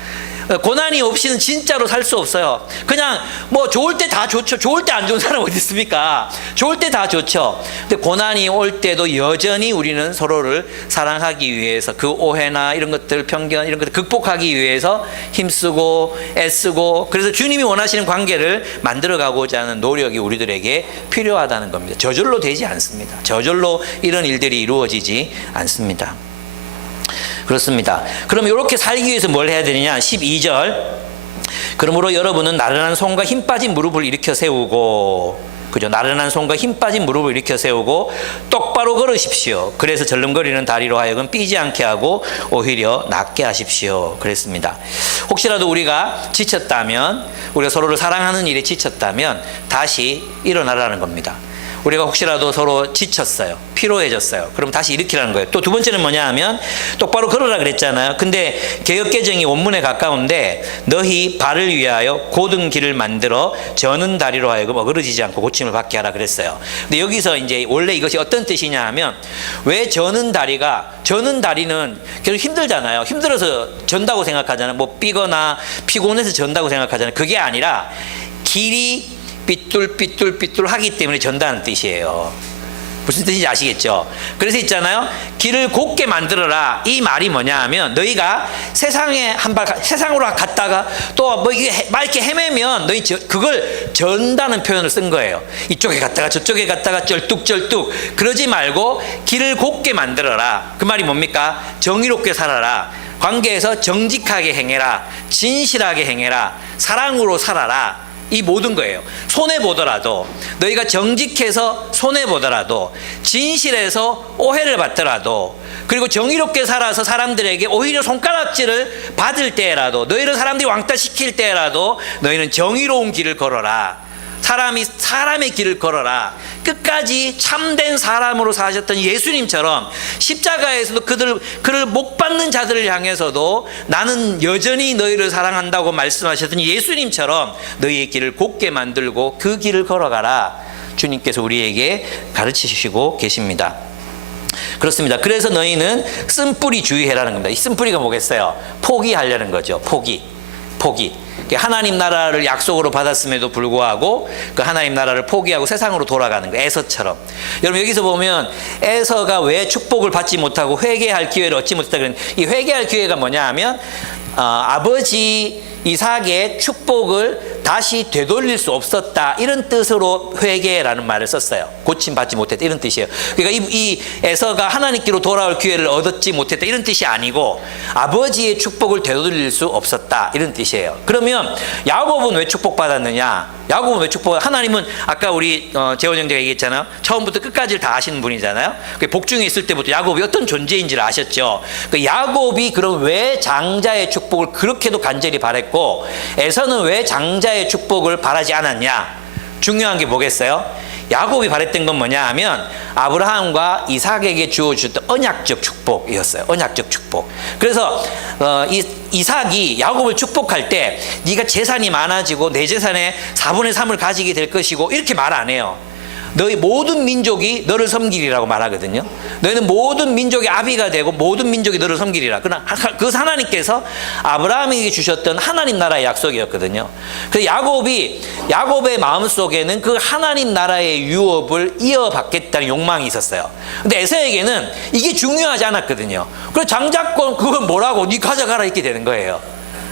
고난이 없이는 진짜로 살 수 없어요. 그냥 뭐 좋을 때 다 좋죠. 좋을 때 안 좋은 사람 어디 있습니까? 좋을 때 다 좋죠. 근데 고난이 올 때도 여전히 우리는 서로를 사랑하기 위해서 그 오해나 이런 것들, 편견 이런 것들 극복하기 위해서 힘쓰고 애쓰고, 그래서 주님이 원하시는 관계를 만들어가고자 하는 노력이 우리들에게 필요하다는 겁니다. 저절로 되지 않습니다. 저절로 이런 일들이 이루어지지 않습니다. 그렇습니다. 그럼 이렇게 살기 위해서 뭘 해야 되느냐? 12절. 그러므로 여러분은 나른한 손과 힘 빠진 무릎을 일으켜 세우고, 그죠? 나른한 손과 힘 빠진 무릎을 일으켜 세우고 똑바로 걸으십시오. 그래서 절름거리는 다리로 하여금 삐지 않게 하고 오히려 낫게 하십시오. 그랬습니다. 혹시라도 우리가 지쳤다면, 우리가 서로를 사랑하는 일에 지쳤다면 다시 일어나라는 겁니다. 우리가 혹시라도 서로 지쳤어요. 피로해졌어요. 그럼 다시 일으키라는 거예요. 또 두 번째는 뭐냐 하면 똑바로 걸으라 그랬잖아요. 근데 개역개정이 원문에 가까운데 너희 발을 위하여 고든 길을 만들어 저는 다리로 하여금 어그러지지 않고 고침을 받게 하라 그랬어요. 근데 여기서 이제 원래 이것이 어떤 뜻이냐 하면, 왜 저는 다리는 계속 힘들잖아요. 힘들어서 전다고 생각하잖아요. 뭐 삐거나 피곤해서 전다고 생각하잖아요. 그게 아니라 길이 삐뚤삐뚤삐뚤 하기 때문에 전다는 뜻이에요. 무슨 뜻인지 아시겠죠? 그래서 있잖아요. 길을 곱게 만들어라. 이 말이 뭐냐 하면 너희가 세상으로 갔다가 또 뭐 이게 막 이렇게 헤매면 너희 그걸 전다는 표현을 쓴 거예요. 이쪽에 갔다가 저쪽에 갔다가 쩔뚝쩔뚝 그러지 말고 길을 곱게 만들어라. 그 말이 뭡니까? 정의롭게 살아라. 관계에서 정직하게 행해라. 진실하게 행해라. 사랑으로 살아라. 이 모든 거예요. 손해보더라도 너희가 정직해서 손해보더라도 진실해서 오해를 받더라도 그리고 정의롭게 살아서 사람들에게 오히려 손가락질을 받을 때라도 너희를 사람들이 왕따 시킬 때라도 너희는 정의로운 길을 걸어라. 사람의 길을 걸어라. 끝까지 참된 사람으로 사셨던 예수님처럼 십자가에서도 그를 못 받는 자들을 향해서도 나는 여전히 너희를 사랑한다고 말씀하셨던 예수님처럼 너희의 길을 곱게 만들고 그 길을 걸어가라. 주님께서 우리에게 가르치시고 계십니다. 그렇습니다. 그래서 너희는 쓴뿌리 주의해라는 겁니다. 이 쓴뿌리가 뭐겠어요? 포기하려는 거죠. 포기. 하나님 나라를 약속으로 받았음에도 불구하고 그 하나님 나라를 포기하고 세상으로 돌아가는 거예요. 에서처럼. 여러분 여기서 보면 에서가 왜 축복을 받지 못하고 회개할 기회를 얻지 못했다 그랬는데 이 회개할 기회가 뭐냐 하면 아버지 이삭의 축복을 다시 되돌릴 수 없었다. 이런 뜻으로 회개라는 말을 썼어요. 고침받지 못했다. 이런 뜻이에요. 그러니까 이 에서가 하나님께로 돌아올 기회를 얻지 못했다. 이런 뜻이 아니고 아버지의 축복을 되돌릴 수 없었다. 이런 뜻이에요. 그러면 야곱은 왜 축복받았느냐? 야곱은 왜 하나님은 아까 우리 재원 형제가 얘기했잖아요. 처음부터 끝까지를 다 아시는 분이잖아요. 복중에 있을 때부터 야곱이 어떤 존재인지를 아셨죠. 야곱이 그럼 왜 장자의 축복을 그렇게도 간절히 바랬고 에서는 왜 장자의 축복을 바라지 않았냐? 중요한 게 뭐겠어요? 야곱이 바랬던 건 뭐냐 하면 아브라함과 이삭에게 주어주셨던 언약적 축복이었어요. 언약적 축복. 그래서 이삭이 야곱을 축복할 때 네가 재산이 많아지고 내 재산의 4분의 3을 가지게 될 것이고 이렇게 말 안 해요. 너희 모든 민족이 너를 섬기리라고 말하거든요. 너희는 모든 민족의 아비가 되고 모든 민족이 너를 섬기리라. 그러나 그것은 하나님께서 아브라함에게 주셨던 하나님 나라의 약속이었거든요. 그래서 야곱의 마음속에는 그 하나님 나라의 유업을 이어받겠다는 욕망이 있었어요. 근데 에서에게는 이게 중요하지 않았거든요. 그래서 장자권 그건 뭐라고 네 가져가라 이렇게 되는 거예요.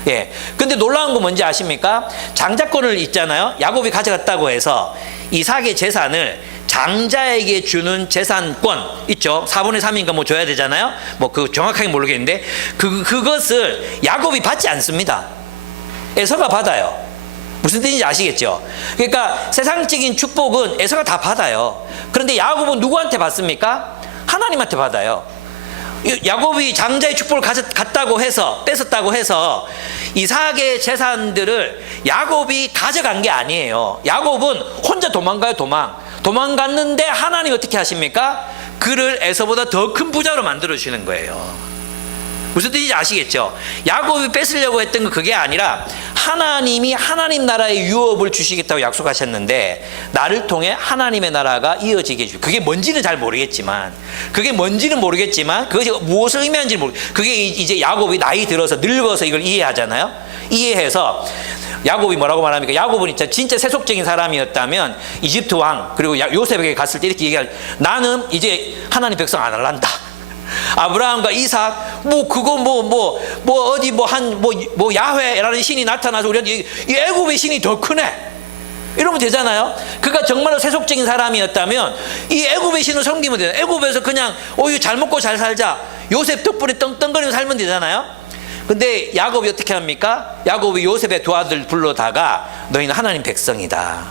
예. 근데 놀라운 건 뭔지 아십니까? 장자권을 있잖아요. 야곱이 가져갔다고 해서 이삭의 재산을 장자에게 주는 재산권 있죠. 4분의 3인가 뭐 줘야 되잖아요. 뭐 그 정확하게 모르겠는데 그것을 야곱이 받지 않습니다. 에서가 받아요. 무슨 뜻인지 아시겠죠? 그러니까 세상적인 축복은 에서가 다 받아요. 그런데 야곱은 누구한테 받습니까? 하나님한테 받아요. 야곱이 장자의 축복을 갖다고 해서 뺏었다고 해서 이삭의 재산들을 야곱이 가져간 게 아니에요. 야곱은 혼자 도망가요. 도망갔는데 하나님이 어떻게 하십니까? 그를 에서보다 더 큰 부자로 만들어 주시는 거예요. 무슨 뜻인지 아시겠죠? 야곱이 뺏으려고 했던 건 그게 아니라 하나님이 하나님 나라의 유업을 주시겠다고 약속하셨는데 나를 통해 하나님의 나라가 이어지게 해주고 그게 뭔지는 잘 모르겠지만 그것이 무엇을 의미하는지 그게 이제 야곱이 나이 들어서 늙어서 이걸 이해하잖아요. 이해해서 야곱이 뭐라고 말합니까? 야곱은 진짜 세속적인 사람이었다면 이집트 왕 그리고 요셉에게 갔을 때 이렇게 얘기할 나는 이제 하나님 백성 안 할란다. 아브라함과 이삭 야훼라는 신이 나타나서 우리한테 이 애굽의 신이 더 크네 이러면 되잖아요. 그가 정말로 세속적인 사람이었다면 이 애굽의 신을 섬기면 되잖아요. 애굽에서 그냥 잘 먹고 잘 살자 요셉 덕분에 떵떵거리면서 살면 되잖아요. 근데 야곱이 어떻게 합니까? 야곱이 요셉의 두 아들 불러다가 너희는 하나님 백성이다.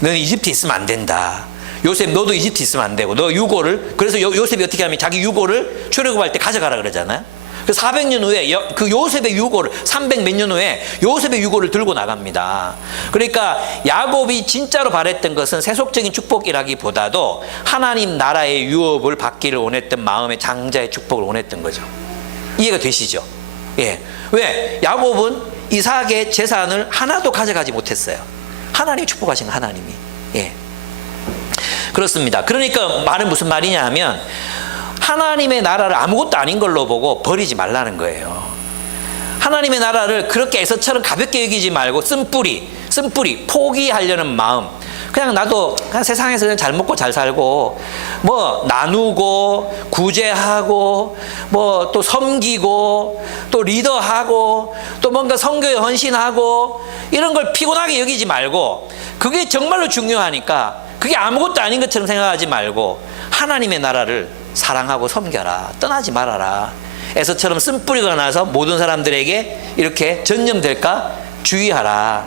너는 이집트에 있으면 안 된다. 요셉 너도 이집트 있으면 안 되고 너 유고를 그래서 요셉이 어떻게 하면 자기 유고를 출애굽할 때 가져가라 그러잖아요. 그 400년 후에 그 요셉의 유고를 300 몇 년 후에 요셉의 유고를 들고 나갑니다. 그러니까 야곱이 진짜로 바랬던 것은 세속적인 축복이라기보다도 하나님 나라의 유업을 받기를 원했던 마음의 장자의 축복을 원했던 거죠. 이해가 되시죠? 예. 왜? 야곱은 이삭의 재산을 하나도 가져가지 못했어요. 하나님이 축복하신 하나님이. 예. 그렇습니다. 그러니까 말은 무슨 말이냐 하면 하나님의 나라를 아무것도 아닌 걸로 보고 버리지 말라는 거예요. 하나님의 나라를 그렇게 에서처럼 가볍게 여기지 말고 쓴뿌리 포기하려는 마음 그냥 나도 그냥 세상에서 그냥 잘 먹고 잘 살고 뭐 나누고 구제하고 뭐 또 섬기고 또 리더하고 또 뭔가 선교에 헌신하고 이런 걸 피곤하게 여기지 말고 그게 정말로 중요하니까 그게 아무것도 아닌 것처럼 생각하지 말고 하나님의 나라를 사랑하고 섬겨라. 떠나지 말아라. 에서처럼 쓴뿌리가 나서 모든 사람들에게 이렇게 전념될까 주의하라.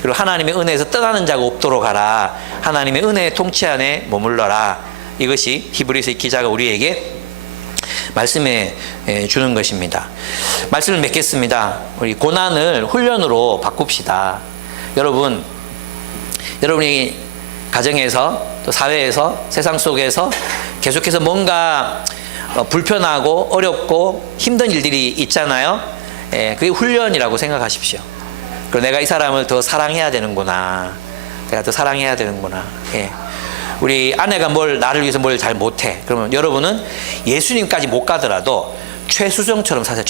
그리고 하나님의 은혜에서 떠나는 자가 없도록 하라. 하나님의 은혜의 통치 안에 머물러라. 이것이 히브리서의 기자가 우리에게 말씀해 주는 것입니다. 말씀을 맺겠습니다. 우리 고난을 훈련으로 바꿉시다. 여러분이 가정에서 또 사회에서 세상 속에서 계속해서 뭔가 불편하고 어렵고 힘든 일들이 있잖아요. 그게 훈련이라고 생각하십시오. 그리고 내가 이 사람을 더 사랑해야 되는구나. 내가 더 사랑해야 되는구나. 우리 아내가 나를 위해서 뭘 잘 못해. 그러면 여러분은 예수님까지 못 가더라도 최수정처럼 사세요.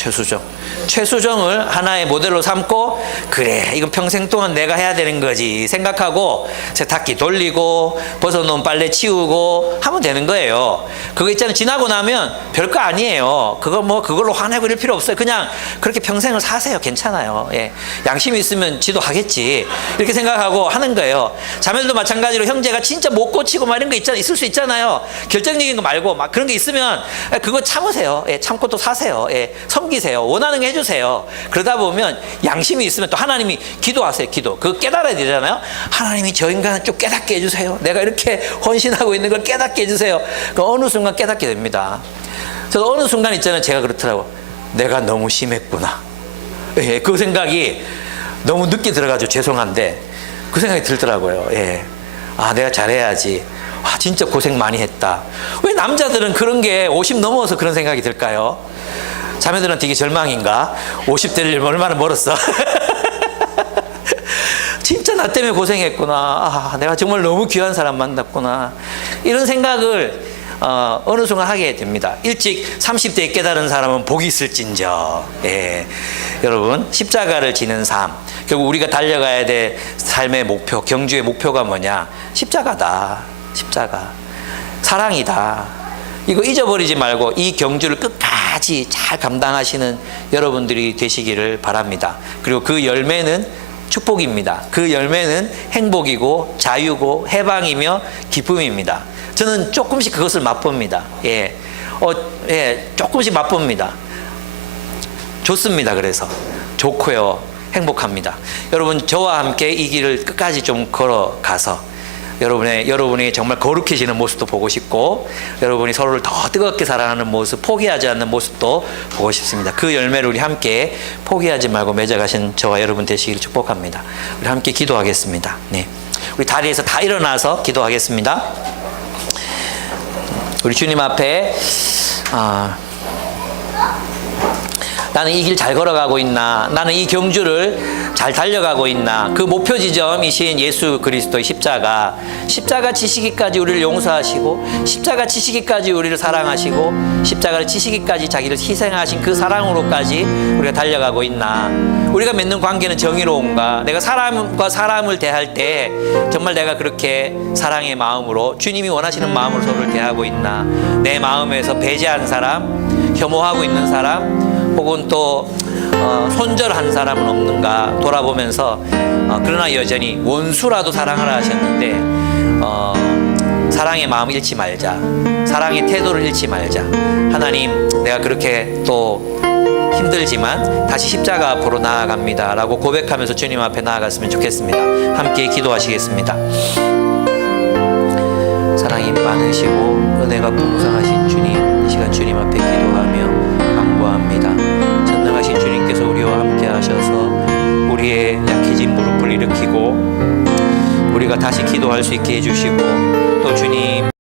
최수정을 하나의 모델로 삼고 그래 이건 평생 동안 내가 해야 되는 거지 생각하고 세탁기 돌리고 벗어놓은 빨래 치우고 하면 되는 거예요. 그거 있잖아요. 지나고 나면 별거 아니에요. 그걸로 화내고 이럴 필요 없어요. 그냥 그렇게 평생을 사세요. 괜찮아요. 양심이 있으면 지도 하겠지 이렇게 생각하고 하는 거예요. 자매들도 마찬가지로 형제가 진짜 못 고치고 막 이런 거 있을 수 있잖아요. 결정적인 거 말고 막 그런 게 있으면 그거 참으세요. 참고 또 사세요. 섬기세요. 원하는 거 해주세요. 그러다 보면 양심이 있으면 또 하나님이 기도하세요. 그거 깨달아야 되잖아요. 하나님이 저 인간을 좀 깨닫게 해주세요. 내가 이렇게 헌신하고 있는 걸 깨닫게 해주세요. 어느 순간 깨닫게 됩니다. 저도 어느 순간 있잖아요. 제가 그렇더라고. 내가 너무 심했구나. 그 생각이 너무 늦게 들어가지고 죄송한데 그 생각이 들더라고요. 내가 잘해야지. 진짜 고생 많이 했다. 왜 남자들은 그런 게 50 넘어서 그런 생각이 들까요? 자매들은 되게 절망인가? 50대를 얼마나 멀었어? 진짜 나 때문에 고생했구나. 내가 정말 너무 귀한 사람 만났구나. 이런 생각을 어느 순간 하게 됩니다. 일찍 30대에 깨달은 사람은 복이 있을진저. 여러분 십자가를 지는 삶. 결국 우리가 달려가야 될 삶의 목표, 경주의 목표가 뭐냐? 십자가다. 십자가. 사랑이다. 이거 잊어버리지 말고 이 경주를 끝까지 잘 감당하시는 여러분들이 되시기를 바랍니다. 그리고 그 열매는 축복입니다. 그 열매는 행복이고 자유고 해방이며 기쁨입니다. 저는 조금씩 그것을 맛봅니다. 조금씩 맛봅니다. 좋습니다. 그래서 좋고요. 행복합니다. 여러분 저와 함께 이 길을 끝까지 좀 걸어가서 여러분이 정말 거룩해지는 모습도 보고 싶고 여러분이 서로를 더 뜨겁게 사랑하는 모습, 포기하지 않는 모습도 보고 싶습니다. 그 열매를 우리 함께 포기하지 말고 맺어가신 저와 여러분 되시기를 축복합니다. 우리 함께 기도하겠습니다. 우리 다리에서 다 일어나서 기도하겠습니다. 우리 주님 앞에 나는 이 길 잘 걸어가고 있나? 나는 이 경주를 잘 달려가고 있나? 그 목표 지점이신 예수 그리스도의 십자가 지시기까지 우리를 용서하시고 십자가 지시기까지 우리를 사랑하시고 십자가를 지시기까지 자기를 희생하신 그 사랑으로까지 우리가 달려가고 있나? 우리가 맺는 관계는 정의로운가? 내가 사람과 사람을 대할 때 정말 내가 그렇게 사랑의 마음으로 주님이 원하시는 마음으로 서로를 대하고 있나? 내 마음에서 배제한 사람, 혐오하고 있는 사람, 혹은 또 손절한 사람은 없는가 돌아보면서 그러나 여전히 원수라도 사랑하라 하셨는데 사랑의 마음 잃지 말자. 사랑의 태도를 잃지 말자. 하나님 내가 그렇게 또 힘들지만 다시 십자가 앞으로 나아갑니다 라고 고백하면서 주님 앞에 나아갔으면 좋겠습니다. 함께 기도하시겠습니다. 사랑이 많으시고 은혜가 풍성하신 주님, 이 시간 주님 앞에 기도하며 간구합니다. 전능하신 주님께서 우리와 함께 하셔서 우리의 약해진 무릎을 일으키고 우리가 다시 기도할 수 있게 해주시고 또 주님